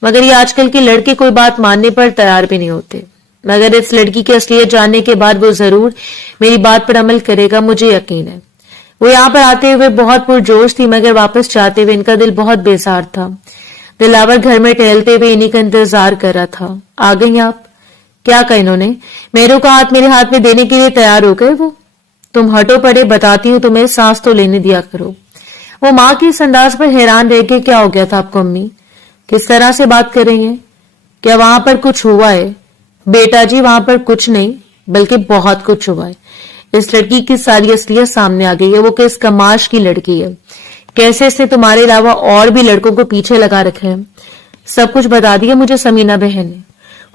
मगर ये आजकल के लड़के कोई बात मानने पर तैयार भी नहीं होते। मगर इस लड़की की असलियत जानने के बाद वो जरूर मेरी बात पर अमल करेगा, मुझे यकीन है। वो यहाँ पर आते हुए बहुत पुरजोश थी, मगर वापस जाते हुए इनका दिल बहुत बेजार था। दिलावर घर में टहलते हुए इन्हीं का इंतजार कर रहा था। आ गई आप? क्या कहा इन्होंने? मेहरू का हाथ मेरे हाथ में देने के लिए तैयार हो गए वो। तुम हटो पड़े, बताती हूँ तुम्हें, सांस तो लेने दिया करो। वो माँ की इस अंदाज पर हैरान रह के, क्या हो गया था आपको अम्मी, किस तरह से बात कर रही हैं? क्या वहां पर कुछ हुआ है? बेटा जी, वहां पर कुछ नहीं, बल्कि बहुत कुछ हुआ है। इस लड़की की सारी असलियत सामने आ गई है। वो किस कमाश की लड़की है, कैसे इसने तुम्हारे अलावा और भी लड़कों को पीछे लगा रखा है। सब कुछ बता दिया मुझे समीना बहन ने,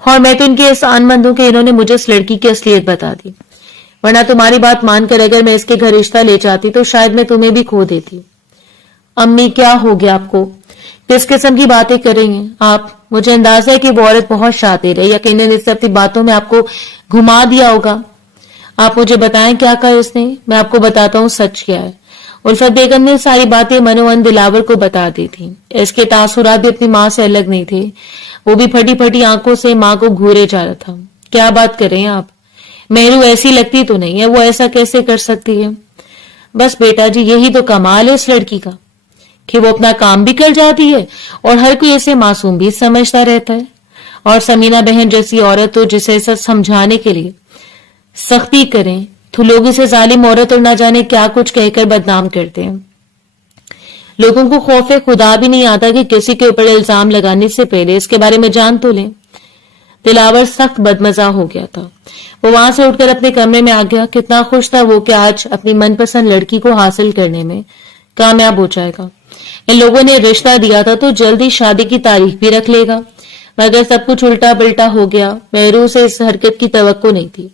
और मैं तो इनके एहसान मंद हूं कि इन्होंने मुझे इस लड़की की असलियत बता दी। वरना तुम्हारी बात मानकर अगर मैं इसके घर रिश्ता ले जाती तो शायद मैं तुम्हें भी खो देती। अम्मी, क्या हो गया आपको? किस किस्म की बातें कर रही हैं आप? मुझे अंदाजा है कि वो औरत बहुत शातिर है। यकीनन इस अपनी बातों में आपको घुमा दिया होगा। आप मुझे बताएं क्या कहा इसने, मैं आपको बताता हूँ सच क्या है। उल्फत बेगम ने सारी बातें मनोमन दिलावर को बता दी थी। इसके तासुरात भी अपनी माँ से अलग नहीं थे। वो भी फटी फटी आंखों से माँ को घूरे जा रहा था। क्या बात कर रहे हैं आप? मेहरू ऐसी लगती तो नहीं है, वो ऐसा कैसे कर सकती है? बस बेटा जी, यही तो कमाल है इस लड़की का कि वो अपना काम भी कर जाती है और हर कोई ऐसे मासूम भी समझता रहता है। और समीना बहन जैसी औरत तो जिसे सच समझाने के लिए सख्ती करें तो लोग इसे जालिम औरत और ना जाने क्या कुछ कहकर बदनाम करते हैं। लोगों को खौफे खुदा भी नहीं आता कि किसी के ऊपर इल्जाम लगाने से पहले इसके बारे में जान तो लें। दिलावर सख्त बदमजा हो गया था। वो वहां से उठकर अपने कमरे में आ गया। कितना खुश था वो कि आज अपनी मनपसंद लड़की को हासिल करने में कामयाब हो जाएगा। इन लोगों ने रिश्ता दिया था तो जल्दी शादी की तारीख भी रख लेगा, मगर सब कुछ उल्टा पलटा हो गया। मेहरू से इस हरकत की तवक्को नहीं थी।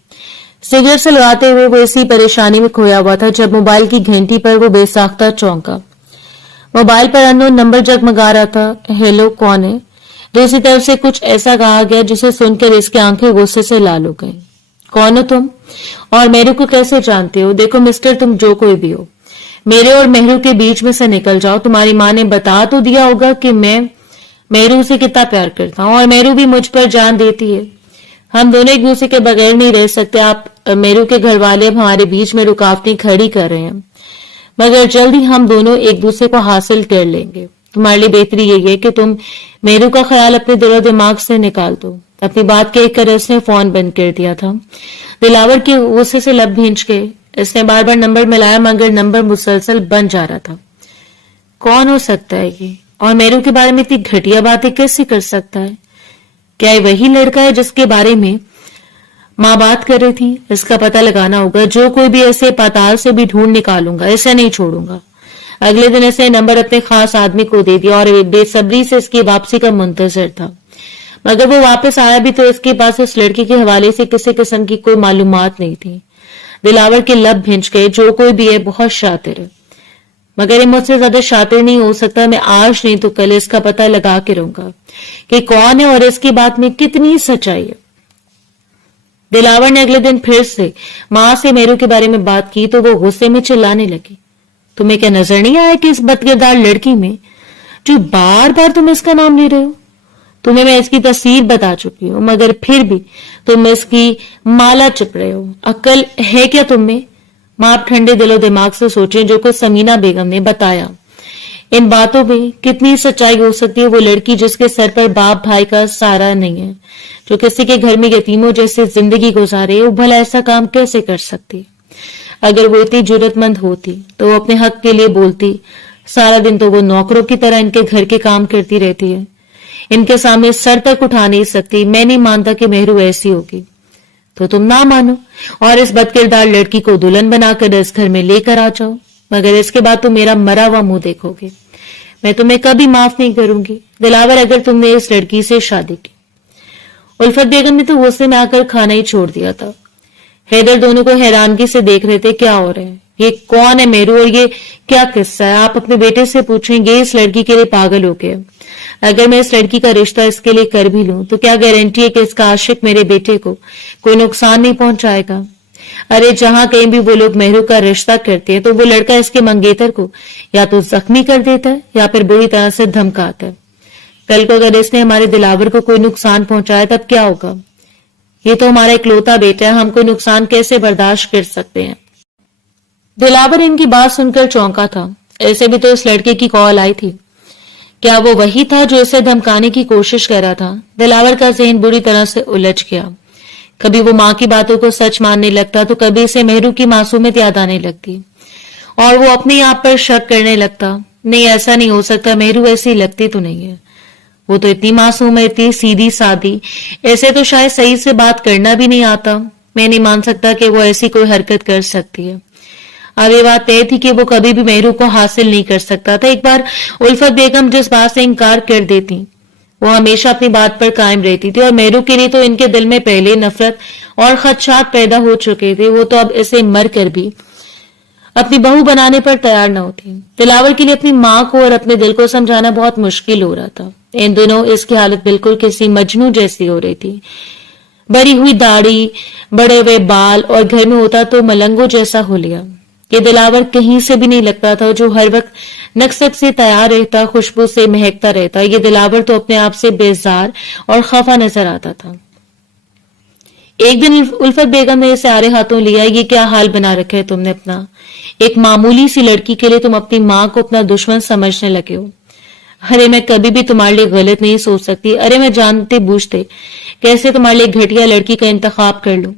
सिगरेट सलगाते हुए वो इसी परेशानी में खोया हुआ था जब मोबाइल की घंटी पर वो बेसाख्ता चौंका। मोबाइल पर अननोन नंबर जगमगा रहा था। हेलो, कौन है? दूसरी तरफ से कुछ ऐसा कहा गया जिसे सुनकर इसकी आंखें गुस्से से लाल हो गईं। कौन हो तुम? और मेहरू को कैसे जानते हो? देखो मिस्टर, तुम जो कोई भी हो, मेरे और मेहरू के बीच में से निकल जाओ। तुम्हारी माँ ने बता तो दिया होगा कि मैं मेहरू से कितना प्यार करता हूँ और मेहरू भी मुझ पर जान देती है। हम दोनों एक दूसरे के बगैर नहीं रह सकते। आप मेहरू के घर वाले अब हमारे बीच में रुकावटें खड़ी कर रहे हैं, मगर जल्द ही हम दोनों एक दूसरे को हासिल कर लेंगे। तुम्हारे लिए बेहतरी यही है कि तुम मेहरू का ख्याल अपने दिलो दिमाग से निकाल दो। अपनी बात कहकर इसने फोन बंद कर दिया था। दिलावर के गुस्से से लब भींच गए। इसने बार बार नंबर मिलाया मगर नंबर मुसलसल बंद जा रहा था। कौन हो सकता है ये? और मेरू के बारे में इतनी घटिया बातें कैसे कर सकता है? क्या ये वही लड़का है जिसके बारे में माँ बात कर रही थी? इसका पता लगाना होगा। जो कोई भी ऐसे पाताल से भी ढूंढ निकालूंगा, इसे नहीं छोड़ूंगा। अगले दिन इसने नंबर अपने खास आदमी को दे दिया और बेसब्री से इसकी वापसी का मुंतजर था, मगर वो वापस आया भी तो इसके पास इस लड़की के हवाले से किसी किस्म की कोई मालूमात नहीं थी। दिलावर के लब भिंच गए। जो कोई भी है बहुत शातिर है, मगर ये मुझसे ज्यादा शातिर नहीं हो सकता। मैं आज नहीं तो कल इसका पता लगा के रहूंगा कि कौन है और इसकी बात में कितनी सच्चाई है। दिलावर ने अगले दिन फिर से माँ से मेरू के बारे में बात की तो वो गुस्से में चिल्लाने लगी। तुम्हें क्या नजर नहीं आया कि इस बदकिरदार लड़की में जो बार बार तुम इसका नाम ले रहे हो? तुम्हें मैं इसकी तस्वीर बता चुकी हूँ, मगर फिर भी तुम इसकी माला चुप रहे हो। अक्ल है क्या तुम में? मां आप ठंडे दिलो दिमाग से सोचें जो कुछ समीना बेगम ने बताया। इन बातों में कितनी सच्चाई हो सकती है? वो लड़की जिसके सर पर बाप भाई का सहारा नहीं है, जो किसी के घर में यतीमों जैसे जिंदगी गुजारे, वो भला ऐसा काम कैसे कर सकती? अगर वो इतनी जरूरतमंद होती तो वो अपने हक के लिए बोलती। सारा दिन तो वो नौकरों की तरह इनके घर के काम करती रहती है, इनके सामने सर तक उठा नहीं सकती। मैं नहीं मानता कि मेहरू ऐसी होगी। तो तुम ना मानो और इस बदकिरदार लड़की को दुल्हन बनाकर इस घर में लेकर आ जाओ, मगर इसके बाद तुम मेरा मरा हुआ मुंह देखोगे। मैं तुम्हें कभी माफ नहीं करूंगी दिलावर, अगर तुमने इस लड़की से शादी की। उल्फत बेगम ने तो गुस्से में आकर खाना ही छोड़ दिया था। हैदर दोनों को हैरानगी से देख रहे थे। क्या हो रहा है? ये कौन है मेरू और ये क्या किस्सा है? आप अपने बेटे से पूछेंगे। इस लड़की के लिए पागल हो गए। अगर मैं इस लड़की का रिश्ता इसके लिए कर भी लूं तो क्या गारंटी है कि इसका आशिक मेरे बेटे को कोई नुकसान नहीं पहुंचाएगा? अरे जहां कहीं भी वो लोग मेहरू का रिश्ता करते हैं तो वो लड़का इसके मंगेतर को या तो जख्मी कर देता है या फिर बुरी तरह से धमकाता है। कल को अगर इसने हमारे दिलावर को कोई नुकसान पहुंचाया तब क्या होगा? ये तो हमारा इकलौता बेटा है, हम कोई नुकसान कैसे बर्दाश्त कर सकते हैं? दिलावर इनकी बात सुनकर चौंका था। ऐसे भी तो इस लड़के की कॉल आई थी। क्या वो वही था जो इसे धमकाने की कोशिश कर रहा था? दिलावर का ज़हन बुरी तरह से उलझ गया। कभी वो माँ की बातों को सच मानने लगता तो कभी इसे मेहरू की मासूमियत याद आने लगती और वो अपने आप पर शक करने लगता। नहीं, ऐसा नहीं हो सकता, मेहरू ऐसी लगती तो नहीं है। वो तो इतनी मासूम है, इतनी सीधी सादी, ऐसे तो शायद सही से बात करना भी नहीं आता। मैं नहीं मान सकता कि वो ऐसी कोई हरकत कर सकती है। अब ये बात तय थी कि वो कभी भी मेहरू को हासिल नहीं कर सकता था। एक बार उल्फत बेगम जिस बात से इनकार कर देती वो हमेशा अपनी बात पर कायम रहती थी और मेहरू के लिए तो इनके दिल में पहले नफरत और खदशात पैदा हो चुके थे। वो तो अब इसे मर कर भी अपनी बहू बनाने पर तैयार न होती। दिलावर के लिए अपनी माँ को और अपने दिल को समझाना बहुत मुश्किल हो रहा था। इन दिनों इसकी हालत बिल्कुल किसी मजनू जैसी हो रही थी। बड़ी हुई दाढ़ी, बड़े हुए बाल और घर में होता तो मलंगों जैसा हो लिया। ये दिलावर कहीं से भी नहीं लगता था, जो हर वक्त नक्सक से तैयार रहता, खुशबू से महकता रहता। ये दिलावर तो अपने आप से बेजार और खफा नजर आता था। एक दिन उल्फत बेगम ने इसे आरे हाथों लिया। ये क्या हाल बना रखा है तुमने अपना? एक मामूली सी लड़की के लिए तुम अपनी माँ को अपना दुश्मन समझने लगे हो। अरे मैं कभी भी तुम्हारे लिए गलत नहीं सोच सकती। अरे मैं जानते बूझते कैसे तुम्हारे लिए घटिया लड़की का इंतखाब कर लूं,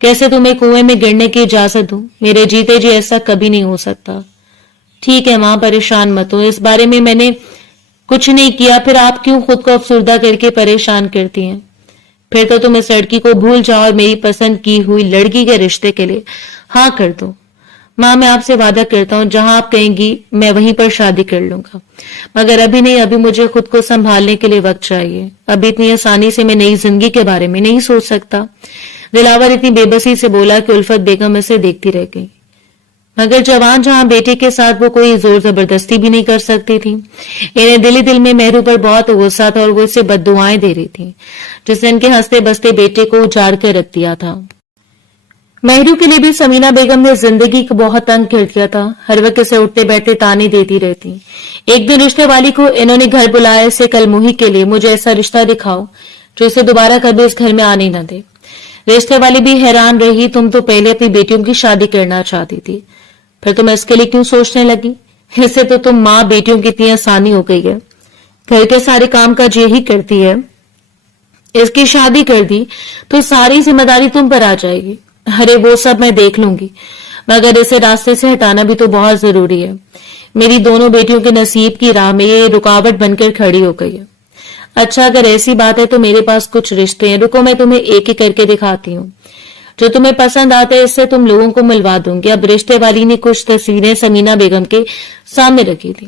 कैसे तुम्हें कुएं में गिरने की इजाजत दूं? मेरे जीते जी ऐसा कभी नहीं हो सकता। ठीक है मां, परेशान मत हो, इस बारे में मैंने कुछ नहीं किया, फिर आप क्यों खुद को अफसुर्दा करके परेशान करती हैं? پھر تو تم اس لڑکی کو بھول جاؤ اور میری پسند کی ہوئی لڑکی کے رشتے کے لیے ہاں کر دو۔ ماں میں آپ سے وعدہ کرتا ہوں جہاں آپ کہیں گی میں وہیں پر شادی کر لوں گا، مگر ابھی نہیں، ابھی مجھے خود کو سنبھالنے کے لیے وقت چاہیے، ابھی اتنی آسانی سے میں نئی زندگی کے بارے میں نہیں سوچ سکتا۔ دلاور اتنی بے بسی سے بولا کہ الفت بیگم اسے دیکھتی رہ گئی، مگر جوان جہاں بیٹے کے ساتھ وہ کوئی زور زبردستی بھی نہیں کر سکتی تھی، انہیں دل ہی دل میں مہرو پر بہت غصہ تھا اور وہ اسے بد دعائیں دے رہی تھی جس نے ان کے ہنستے بستے بیٹے کو اجاڑ کر رکھ دیا تھا۔ مہرو کے لیے بھی سمینہ بیگم نے زندگی کو بہت تنگ کر دیا تھا، ہر وقت اسے اٹھتے بیٹھتے تانے دیتی رہتی۔ ایک دن رشتے والی کو انہوں نے گھر بلایا، اسے کل موہی کے لیے مجھے ایسا رشتہ دکھاؤ جو اسے دوبارہ کبھی اس گھر میں آنے نہ دے۔ رشتے والی بھی حیران رہی، تم تو پہلے اپنی بیٹیوں کی شادی کرنا چاہتی تھی، پھر تم اس کے لیے کیوں سوچنے لگی؟ اس سے تو تم ماں بیٹیوں کی اتنی آسانی ہو گئی ہے، گھر کے سارے کام کاج یہی کرتی ہے، اس کی شادی کر دی تو ساری ذمہ داری تم پر آ جائے گی۔ ارے وہ سب میں دیکھ لوں گی، مگر اسے راستے سے ہٹانا بھی تو بہت ضروری ہے۔ میری دونوں بیٹیوں کے نصیب کی راہ میں یہ رکاوٹ بن کر کھڑی ہو گئی ہے۔ اچھا اگر ایسی بات ہے تو میرے پاس کچھ رشتے ہیں، رکو میں تمہیں ایک ایک کر کے دکھاتی ہوں، جو تمہیں پسند آتا ہے اس سے تم لوگوں کو ملوا دوں گی۔ اب رشتے والی نے کچھ تصویریں سمینہ بیگم کے سامنے رکھی تھی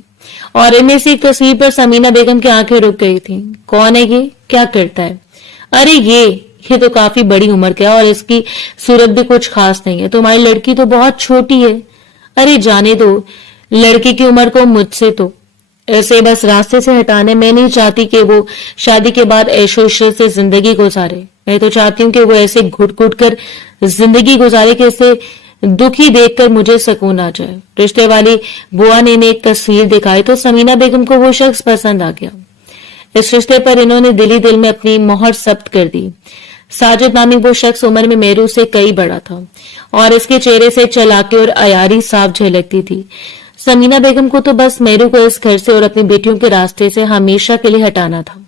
اور ان میں سے ایک تصویر پر سمینہ بیگم کی آنکھیں رک گئی تھی۔ کون ہے یہ؟ کیا کرتا ہے؟ ارے یہ تو کافی بڑی عمر کا اور اس کی صورت بھی کچھ خاص نہیں ہے، تمہاری لڑکی تو بہت چھوٹی ہے۔ ارے جانے دو لڑکی کی عمر کو، مجھ سے تو اسے بس راستے سے ہٹانے، میں نہیں چاہتی کہ وہ شادی کے بعد عیش و عشرت سے زندگی گزارے، میں تو چاہتی ہوں کہ وہ ایسے گھٹ گھٹ کر زندگی گزارے کہ اسے دکھی دیکھ کر مجھے سکون آ جائے۔ رشتے والی بوا نے ایک تصویر دکھائی تو سمینہ بیگم کو وہ شخص پسند آ گیا۔ اس رشتے پر انہوں نے دل ہی دل میں اپنی مہر ثبت کر دی۔ ساجد نامی وہ شخص عمر میں مہرو سے کئی بڑا تھا اور اس کے چہرے سے چلاکی اور عیاری صاف جھلکتی تھی۔ سمینہ بیگم کو تو بس مہرو کو اس گھر سے اور اپنی بیٹیوں کے راستے سے ہمیشہ کے لیے ہٹانا تھا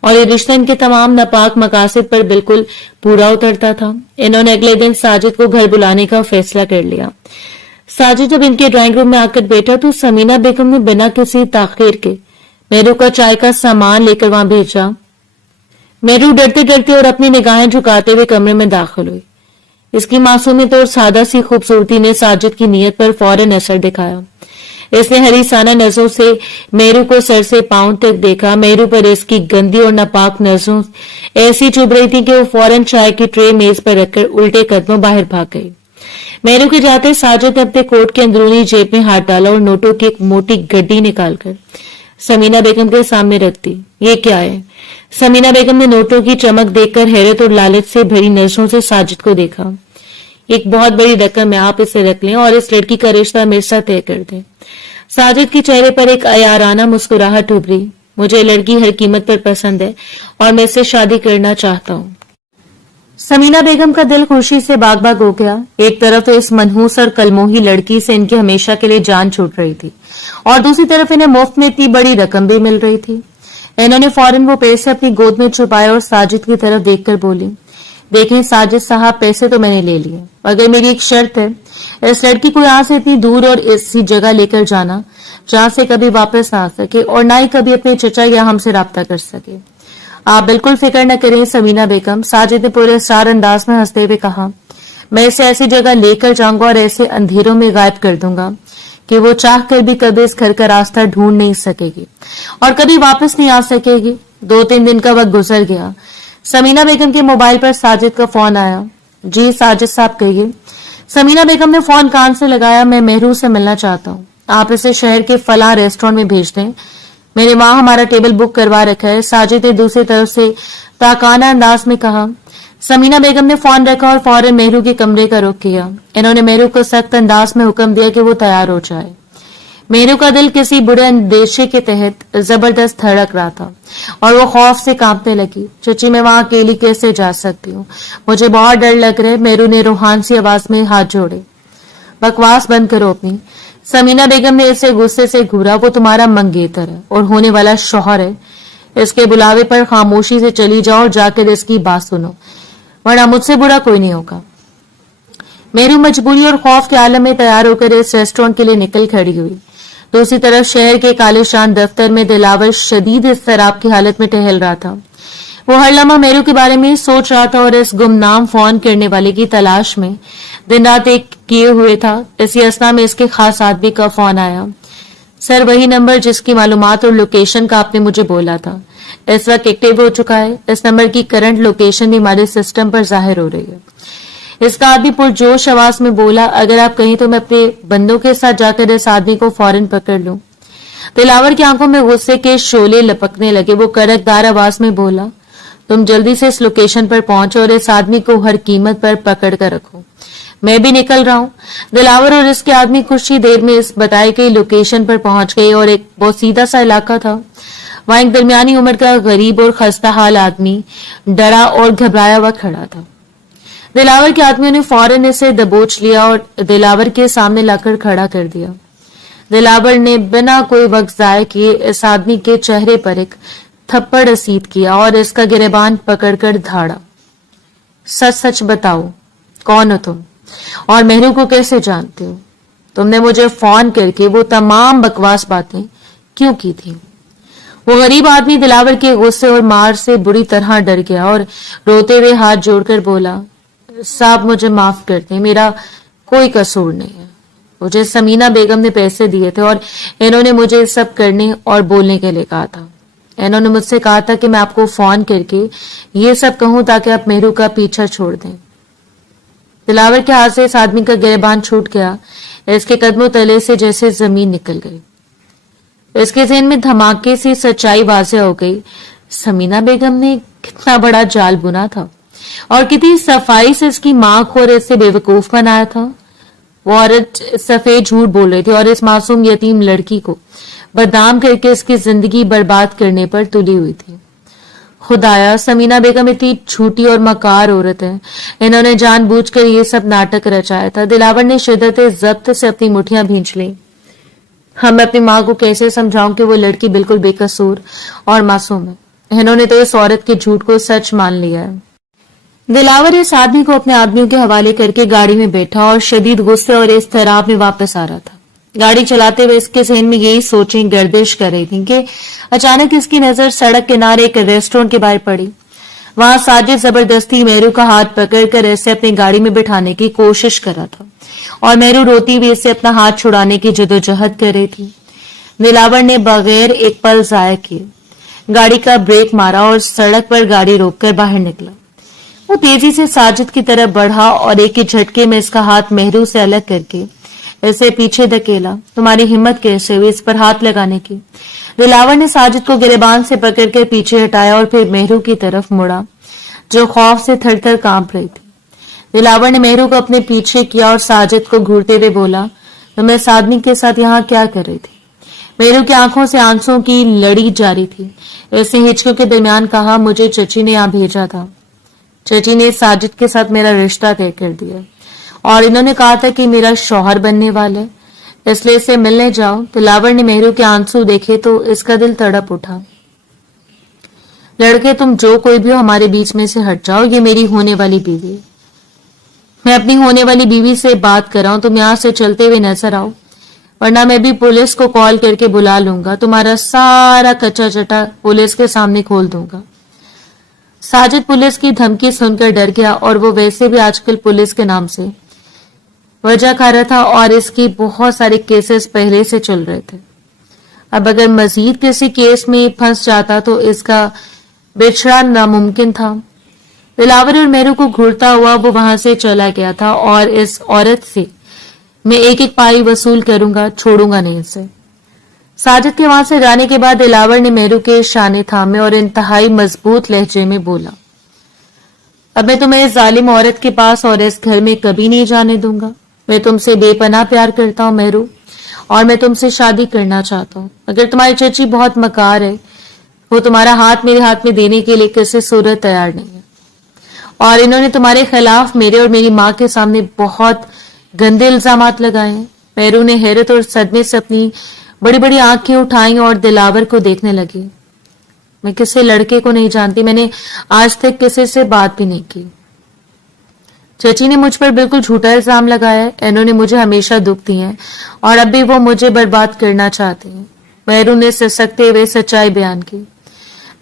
اور یہ رشتہ ان کے تمام ناپاک مقاصد پر بالکل پورا اترتا تھا۔ انہوں نے اگلے دن ساجد کو گھر بلانے کا فیصلہ کر لیا۔ ساجد جب ان کے ڈرائنگ روم میں آ کر بیٹھا تو سمینہ بیگم نے بنا کسی تاخیر کے مہرو کا چائے کا سامان لے کر وہاں بھیجا۔ مہرو ڈرتے ڈرتے اور اپنی نگاہیں جھکاتے ہوئے کمرے میں داخل ہوئی۔ اس کی معصومیت اور سادہ سی خوبصورتی نے ساجد کی نیت پر فوراً اثر دکھایا۔ اس نے حریصانہ نظروں سے مہرو کو سر سے پاؤں تک دیکھا۔ مہرو پر اس کی گندی اور ناپاک نظروں ایسی چبھ رہی تھی کہ وہ فوراً چائے کی ٹرے میز پر رکھ کر الٹے قدموں باہر بھاگ گئی۔ مہرو کے جاتے ساجد نے اپنے کوٹ کے اندرونی جیب میں ہاتھ ڈالا اور نوٹوں کی ایک موٹی گڈی نکال کر سمینہ بیگم کے سامنے رکھ دی۔ یہ کیا ہے؟ سمینہ بیگم نے نوٹوں کی چمک دیکھ کر حیرت اور لالچ سے بھری نظروں سے ساجد کو دیکھا۔ ایک بہت بڑی رقم ہے، آپ اسے رکھ لیں اور اس لڑکی کا رشتہ میرے ساتھ طے کر دیں۔ ساجد کے چہرے پر ایک عیارانہ مسکراہٹ ابھری۔ مجھے لڑکی ہر قیمت پر پسند ہے اور میں اس سے شادی کرنا چاہتا ہوں۔ سمینہ بیگم کا دل خوشی سے باغ باغ ہو گیا۔ ایک طرف تو اس منحوس اور کلموہی لڑکی سے ان کی ہمیشہ کے لیے جان چھوٹ رہی تھی اور دوسری طرف انہیں مفت میں اتنی بڑی رقم بھی مل رہی تھی۔ انہوں نے فوراً وہ پیسے اپنی گود میں چھپائے اور ساجد کی طرف دیکھ کر بولی، دیکھیں ساجد صاحب، پیسے تو میں نے لے لیے، مگر میری ایک شرط ہے، اس لڑکی کو یہاں سے اتنی دور اور ایسی جگہ لے کر جانا جہاں سے کبھی واپس نہ آ سکے اور نہ ہی کبھی اپنے چچا یا ہم سے رابطہ کر سکے۔ آپ بالکل فکر نہ کریں سمینہ بیگم، ساجد نے پورے اسرار انداز میں ہنستے ہوئے کہا، میں اسے ایسی جگہ لے کر جاؤں گا اور ایسے اندھیروں میں غائب کر دوں گا کہ وہ چاہ کر بھی کبھی اس گھر کا راستہ ڈھونڈ نہیں سکے گی اور کبھی واپس نہیں آ سکے گی۔ 2-3 دن کا وقت گزر گیا۔ سمینہ بیگم کے موبائل پر ساجد کا فون آیا۔ جی ساجد صاحب کہیے۔ سمینہ بیگم نے فون کان سے لگایا، میں مہرو سے ملنا چاہتا ہوں، آپ اسے شہر کے فلاں ریسٹورینٹ میں بھیج دیں، میں نے وہاں ہمارا ٹیبل بک کروا رکھا ہے۔ ساجد نے دوسری طرف سے تاکانہ انداز میں کہا۔ سمینہ بیگم نے فون رکھا اور فوراً مہرو کے کمرے کا رخ کیا۔ انہوں نے مہرو کو سخت انداز میں حکم دیا کہ وہ تیار ہو جائے۔ مہرو کا دل کسی برے اندیشے کے تحت زبردست دھڑک رہا تھا اور وہ خوف سے کانپنے لگی۔ چچی میں وہاں اکیلی کیسے جا سکتی ہوں، مجھے بہت ڈر لگ رہا ہے۔ مہرو نے روحان سی آواز میں ہاتھ جوڑے۔ بکواس بند کرو اپنی۔ سمینہ بیگم نے اسے غصے سے گھورا، وہ تمہارا منگیتر ہے اور ہونے والا شوہر ہے، اس کے بلاوے پر خاموشی سے چلی جاؤ اور جا کر اس کی بات سنو، ورنہ مجھ سے برا کوئی نہیں ہوگا۔ مہرو مجبوری اور خوف کے عالم میں تیار ہو کر اس ریسٹورینٹ کے لیے نکل کھڑی ہوئی۔ دوسری طرف شہر کے کالے شان دفتر میں دلاور شدید اضطراب کی حالت میں ٹہل رہا تھا۔ वो हर लम्हा मेरू के बारे में सोच रहा था और इस गुमनाम फोन करने वाले की तलाश में दिन रात एक किए हुए था। इसी असना में इसके खास आदमी का फोन आया। सर, वही नंबर जिसकी मालूमात और लोकेशन का आपने मुझे बोला था इस वक्त एक्टिव हो चुका है। इस नंबर की करंट लोकेशन भी हमारे सिस्टम पर जाहिर हो रही है। इसका आदमी पुरजोश आवाज में बोला, अगर आप कहीं तो मैं अपने बंदों के साथ जाकर इस आदमी को फौरन पकड़ लूं। दिलावर की आंखों में गुस्से के शोले लपकने लगे। वो कड़कदार आवाज में बोला, तुम जल्दी से इस लोकेशन पर पहुंचो और इस आदमी को हर कीमत पर पकड़ कर रखो। मैं भी निकल रहा हूं। दिलावर और इसके आदमी कुछ ही देर में इस बताई गई लोकेशन पर पहुंच गए और एक बहुत सीधा सा इलाका था। वहां एक दरमियानी उम्र का गरीब और खस्ता हाल आदमी डरा और घबराया हुआ खड़ा था। दिलावर के आदमियों ने फौरन इसे दबोच लिया और दिलावर के सामने लाकर खड़ा कर दिया। दिलावर ने बिना कोई वक्त जाए किए इस आदमी के चेहरे पर एक थप्पड़ रसीद किया और इसका गिरेबान पकड़कर धाड़ा। सच सच बताओ, कौन हो तुम और मेहरू को कैसे जानते हो? तुमने मुझे फोन करके वो तमाम बकवास बातें क्यों की थी? वो गरीब आदमी दिलावर के गुस्से और मार से बुरी तरह डर गया और रोते हुए हाथ जोड़कर बोला, साहब मुझे माफ कर दें, मेरा कोई कसूर नहीं है। मुझे समीना बेगम ने पैसे दिए थे और इन्होंने मुझे सब करने और बोलने के लिए कहा था। इन्होंने मुझसे कहा था कि मैं आपको फोन करके ये सब कहूं ताकि आप मेहरू का पीछा छोड़ दें। दिलावर के हाथ से इस आदमी का गिरेबान छूट गया। इसके कदमों तले से जैसे जमीन निकल गई। इसके ज़हन में धमाके से सच्चाई वाज़ेह हो गई। समीना बेगम ने कितना बड़ा जाल बुना था और कितनी सफाई से इसकी मां को और इससे बेवकूफ बनाया था। वो औरत सफेद झूठ बोल रही थी और इस मासूम यतीम लड़की को बदनाम करके इसकी जिंदगी बर्बाद करने पर तुली हुई थी। खुदाया, समीना बेगम इतनी झूठी और मकार औरत है। इन्होंने जानबूझकर ये सब नाटक रचाया था। दिलावर ने शिद्दत जब्त से अपनी मुठियां भींच ली। मैं अपनी माँ को कैसे समझाऊं कि वो लड़की बिल्कुल बेकसूर और मासूम है। इन्होंने तो इस औरत के झूठ को सच मान लिया है। दिलावर इस आदमी को अपने आदमियों के हवाले करके गाड़ी में बैठा और शदीद गुस्से और इज़्तिराब में वापस आ रहा था। गाड़ी चलाते हुए इसके ज़हन में यही सोचें गर्दिश कर रही थी कि अचानक इसकी नजर सड़क किनारे एक रेस्टोरेंट के बाहर पड़ी। वहां साजिद जबरदस्ती मेहरू का हाथ पकड़कर इसे अपनी गाड़ी में बिठाने की कोशिश कर रहा था और मेहरू रोती हुई इसे अपना हाथ छुड़ाने की जदोजहद कर रही थी। दिलावर ने बगैर एक पल जाया किए गाड़ी का ब्रेक मारा और सड़क पर गाड़ी रोककर बाहर निकला। वो तेजी से साजिद की तरफ बढ़ा और एक ही झटके में इसका हाथ मेहरू से अलग करके इसे पीछे धकेला। तुम्हारी हिम्मत कैसे हुई इस पर हाथ लगाने की? दिलावर ने साजिद को गिरेबान से पकड़कर पीछे हटाया और फिर मेहरू की तरफ मुड़ा जो खौफ से थर-थर कांप रही थी। दिलावर ने मेहरू को अपने पीछे किया और साजिद को घूरते हुए बोला, तुम इस आदमी के साथ यहाँ क्या कर रही थी? मेहरू की आंखों से आंसुओं की लड़ी जारी थी। इसने हिचकों के दरमियान कहा, मुझे चची ने यहाँ भेजा था। चची ने साजिद के साथ मेरा रिश्ता तय कर दिया और इन्होंने कहा था कि मेरा शौहर बनने वाला है, इसलिए इसे मिलने जाओ। दिलावर ने मेहरू के आंसू देखे तो इसका दिल तड़प उठा। लड़के, तुम जो कोई भी हो हमारे बीच में से हट जाओ। ये मेरी होने वाली बीवी है। मैं अपनी होने वाली बीवी से बात कर रहा हूं। तुम यहां से चलते हुए नजर आओ, वरना मैं भी पुलिस को कॉल करके बुला लूंगा। तुम्हारा सारा कच्चा चटा पुलिस के सामने खोल दूंगा। साजिद पुलिस की धमकी सुनकर डर गया और वो वैसे भी आजकल पुलिस के नाम से वजह खा रहा था और इसकी बहुत सारे केसेस पहले से चल रहे थे। अब अगर मजीद किसी केस में फंस जाता तो इसका बिछड़ा नामुमकिन था। दिलावर और मेहरू को घूरता हुआ वो वहां से चला गया था और इस औरत से मैं एक एक पाई वसूल करूंगा, छोड़ूंगा नहीं इसे। साजिद के वहां से जाने के बाद दिलावर ने मेहरू के शाने थामे और इंतहाई मजबूत लहजे में बोला, अब मैं तुम्हें इस जालिम औरत के पास और इस घर में कभी नहीं जाने दूंगा। मैं तुमसे बेपनाह प्यार करता हूं मेहरू, और मैं तुमसे शादी करना चाहता हूं। अगर तुम्हारी चची बहुत मकार है, वो तुम्हारा हाथ मेरे हाथ में देने के लिए किसी सूरत तैयार नहीं है, और इन्होंने तुम्हारे खिलाफ मेरे और मेरी माँ के सामने बहुत गंदे इल्जामात लगाए हैं। मेहरू ने हैरत और सदमे से अपनी बड़ी बड़ी आंखें उठाई और दिलावर को देखने लगी। मैं किसी लड़के को नहीं जानती, मैंने आज तक किसी से बात भी नहीं की। चची ने मुझ पर बिल्कुल झूठा इल्जाम लगाया है। इन्होंने मुझे हमेशा दुख दिए हैं और अब भी वो मुझे बर्बाद करना चाहते हैं। मेहरू ने सिसकते हुए सच्चाई बयान की।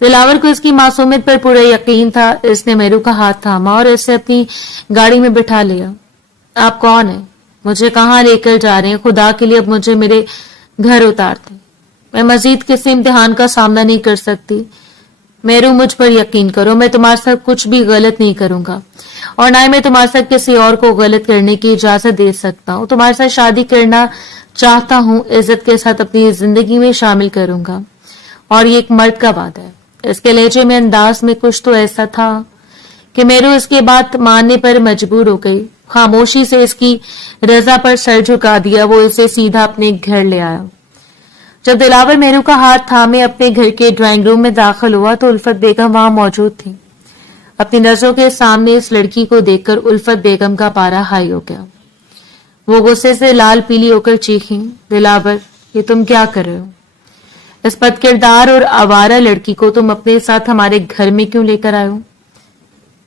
दिलावर को इसकी मासूमियत पर पूरा यकीन था। इसने मेहरू का हाथ थामा और इसे अपनी गाड़ी में बिठा लिया। आप कौन है? मुझे कहाँ लेकर जा रहे हैं? खुदा के लिए अब मुझे मेरे घर उतार दें। मैं मजीद किसी इम्तिहान का सामना नहीं कर सकती। मेरू, मुझ पर यकीन करो, मैं तुम्हारे साथ कुछ भी गलत नहीं करूंगा और ना ही मैं तुम्हारे साथ किसी और को गलत करने की इजाजत दे सकता हूँ। तुम्हारे साथ शादी करना चाहता हूँ, इज्जत के साथ अपनी जिंदगी में शामिल करूंगा और ये एक मर्द का वादा है। इसके लहजे में, अंदाज में कुछ तो ऐसा था कि मेरू इसकी बात मानने पर मजबूर हो गई। खामोशी से इसकी रजा पर सर झुका दिया। वो इसे सीधा अपने घर ले आया। जब दिलावर मेहरू का हाथ थामे अपने घर के ड्राइंग रूम में दाखिल हुआ तो उल्फत बेगम वहां मौजूद थी। अपनी नजरों के सामने इस लड़की को देखकर उल्फत बेगम का पारा हाई हो गया। वो गुस्से से लाल पीली होकर चीखी, दिलावर, ये तुम क्या कर रहे हो? इस बदकिरदार और आवारा लड़की को तुम अपने साथ हमारे घर में क्यों लेकर आए हो?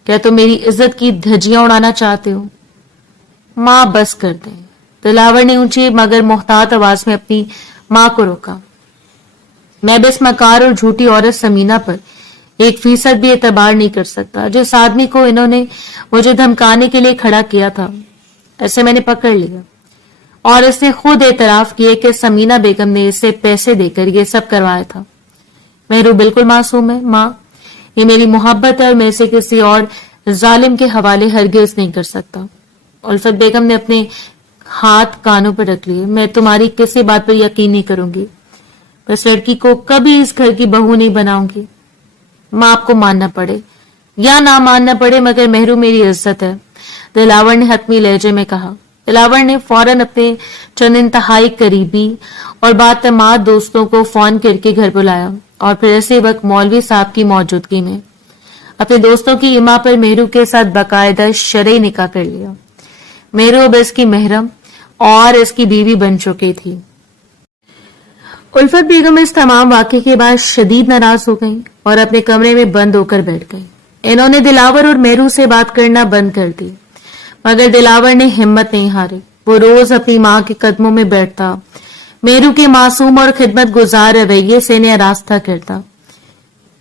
क्या तुम मेरी इज्जत की धज्जियां उड़ाना चाहते हो? मां, बस कर दे। दिलावर ने ऊंची मगर मोहतात आवाज में अपनी मां को रोका। मैं भी इस मकार और झूठी औरत समीना पर 1% भी एतबार नहीं कर सकता। जिस आदमी को इन्होंने मुझे धमकाने के लिए खड़ा किया था, ऐसे मैंने पकड़ लिया और इसने खुद एतराफ किया कि समीना बेगम ने इसे पैसे देकर ये सब करवाया था। मेहरू बिल्कुल मासूम है मां, ये मेरी मोहब्बत है और मैं इसे किसी और जालिम के हवाले हरगिज नहीं कर सकता। उल्फत बेगम ने अपने हाथ कानों पर रख लिए। मैं तुम्हारी किसी बात पर यकीन नहीं करूंगी। बस लड़की को कभी इस घर की बहू नहीं बनाऊंगी। मां, आपको मानना पड़े या ना मानना पड़े, मगर मेहरू मेरी इज्जत है, दिलावर ने हतमी लहजे में कहा। दिलावर ने फौरन अपने चंद इंतहाई करीबी और बातमाद दोस्तों को फोन करके घर बुलाया और फिर इसी वक्त मौलवी साहब की मौजूदगी में अपने दोस्तों की इमा पर मेहरू के साथ बाकायदा शरई निकाह कर लिया। मेहरू अब इसकी महरम और इसकी बीवी बन चुकी थी। उल्फत बेगम इस तमाम वाक़े के बाद शदीद नाराज हो गई और अपने कमरे में बंद होकर बैठ गई। इन्होंने दिलावर और मेहरू से बात करना बंद कर दी, मगर दिलावर ने हिम्मत नहीं हारी। वो रोज अपनी मां के कदमों में बैठता, मेहरू के मासूम और खिदमत गुजार रवैये से इन्हें आरास्ता करता।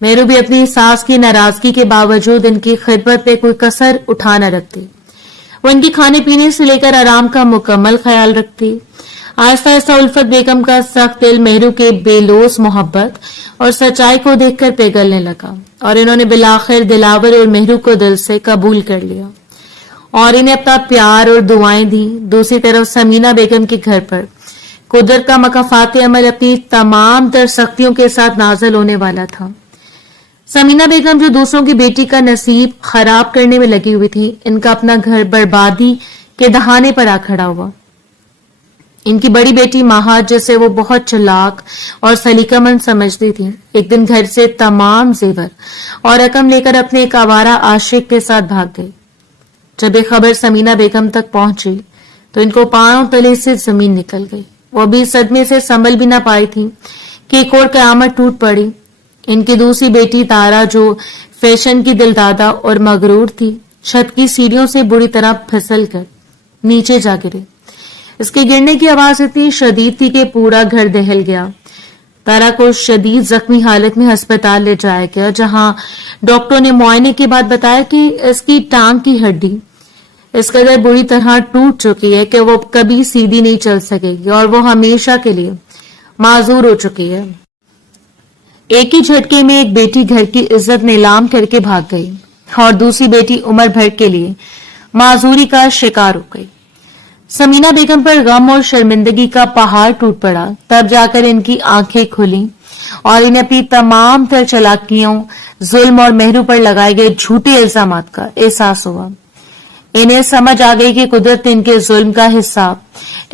मेहरू भी अपनी सास की नाराजगी के बावजूद इनकी खिदमत पे कोई कसर उठा न रखती। वो इनके खाने पीने से लेकर आराम का मुकम्मल ख्याल रखती। आहिस्ता आहिस्ता उल्फत बेगम का सख्त दिल मेहरू के बेलोस मोहब्बत और सच्चाई को देखकर पिघलने लगा और इन्होंने बिलाखिर दिलावर और मेहरू को दिल से कबूल कर लिया और इन्हें अपना प्यार और दुआएं दी। दूसरी तरफ समीना बेगम के घर पर कुदरत का मकाफात अमल अपनी तमाम तर सख्तियों के साथ नाजिल होने वाला था। समीना बेगम जो दूसरों की बेटी का नसीब खराब करने में लगी हुई थी, इनका अपना घर बर्बादी के दहाने पर आ खड़ा हुआ। इनकी बड़ी बेटी महाज, जिसे वो बहुत चालाक और सलीकामंद समझती थी, एक दिन घर से तमाम जेवर और रकम लेकर अपने एक आवारा आशिक के साथ भाग गई। जब ये खबर समीना बेगम तक पहुंची तो इनको पांव तले से जमीन निकल गई। वो अभी सदमे से संभल भी ना पाई थी कि एक और कयामत टूट पड़ी। इनकी दूसरी बेटी तारा, जो फैशन की दिलदादा और मगरूर थी, छत की सीढ़ियों से बुरी तरह फिसल कर नीचे जा गिरी। इसके गिरने की आवाज इतनी शदीद थी कि पूरा घर दहल गया। तारा को शदीद जख्मी हालत में अस्पताल ले जाया गया, जहां डॉक्टरों ने मुआयने के बाद बताया कि इसकी टांग की हड्डी इस कदर बुरी तरह टूट चुकी है कि वो कभी सीधी नहीं चल सकेगी और वो हमेशा के लिए माजूर हो चुकी है। एक ही झटके में एक बेटी घर की इज्जत नीलाम करके भाग गई और दूसरी बेटी उम्र भर के लिए माजूरी का शिकार हो गई। समीना बेगम पर गम और शर्मिंदगी का पहाड़ टूट पड़ा। तब जाकर इनकी आंखें खुली और इन्हें अपनी तमाम तर चालाकियों, जुल्म और मेहरू पर लगाए गए झूठे इल्जामात का एहसास हुआ। इन्हें समझ आ गई कि कुदरत ने इनके जुल्म का हिसाब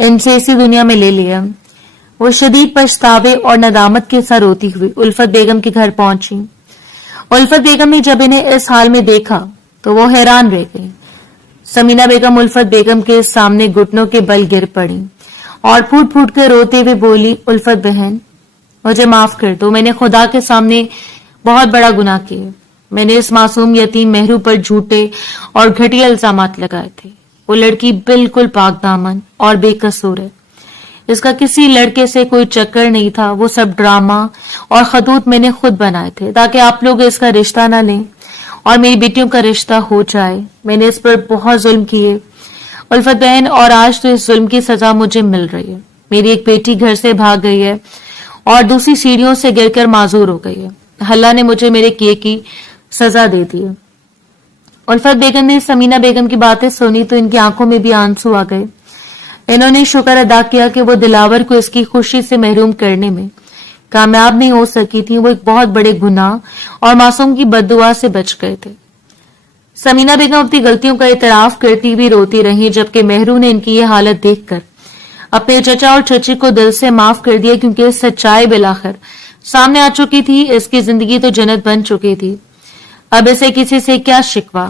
इनसे इसी दुनिया में ले लिया। वो शदीद पछतावे और नदामत के साथ रोती हुई उल्फत बेगम के घर पहुंची। उल्फत बेगम ने जब इन्हें इस हाल में देखा तो वो हैरान रह गई। समीना बेगम उल्फत बेगम के सामने घुटनों के बल गिर पड़ी और फूट फूट कर रोते हुए बोली, उल्फत बहन, मुझे माफ कर दो। मैंने खुदा के सामने बहुत बड़ा गुनाह किया। मैंने इस मासूम यतीम मेहरू पर झूठे और घटिया इल्जामात लगाए थे। वो लड़की बिल्कुल पाक दामन और बेकसूर है। اس کا کسی لڑکے سے کوئی چکر نہیں تھا، وہ سب ڈرامہ اور خطوط میں نے خود بنائے تھے تاکہ آپ لوگ اس کا رشتہ نہ لیں اور میری بیٹیوں کا رشتہ ہو جائے۔ میں نے اس پر بہت ظلم کیے الفت بہن، اور آج تو اس ظلم کی سزا مجھے مل رہی ہے۔ میری ایک بیٹی گھر سے بھاگ گئی ہے اور دوسری سیڑھیوں سے گر کر معذور ہو گئی ہے۔ اللہ نے مجھے میرے کیے کی سزا دے دی ہے۔ الفت بیگم نے سمینہ بیگم کی باتیں سنی تو ان کی آنکھوں میں بھی آنسو آ گئے۔ انہوں نے شکر ادا کیا کہ وہ دلاور کو اس کی خوشی سے محروم کرنے میں کامیاب نہیں ہو سکی تھی، وہ ایک بہت بڑے گناہ اور معصوم کی بد دعا سے بچ گئے تھے۔ سمینہ بیگم اپنی غلطیوں کا اعتراف کرتی بھی روتی رہی، جبکہ مہرو نے ان کی یہ حالت دیکھ کر اپنے چچا اور چچی کو دل سے معاف کر دیا، کیونکہ سچائی بالآخر سامنے آ چکی تھی، اس کی زندگی تو جنت بن چکی تھی، اب اسے کسی سے کیا شکوہ۔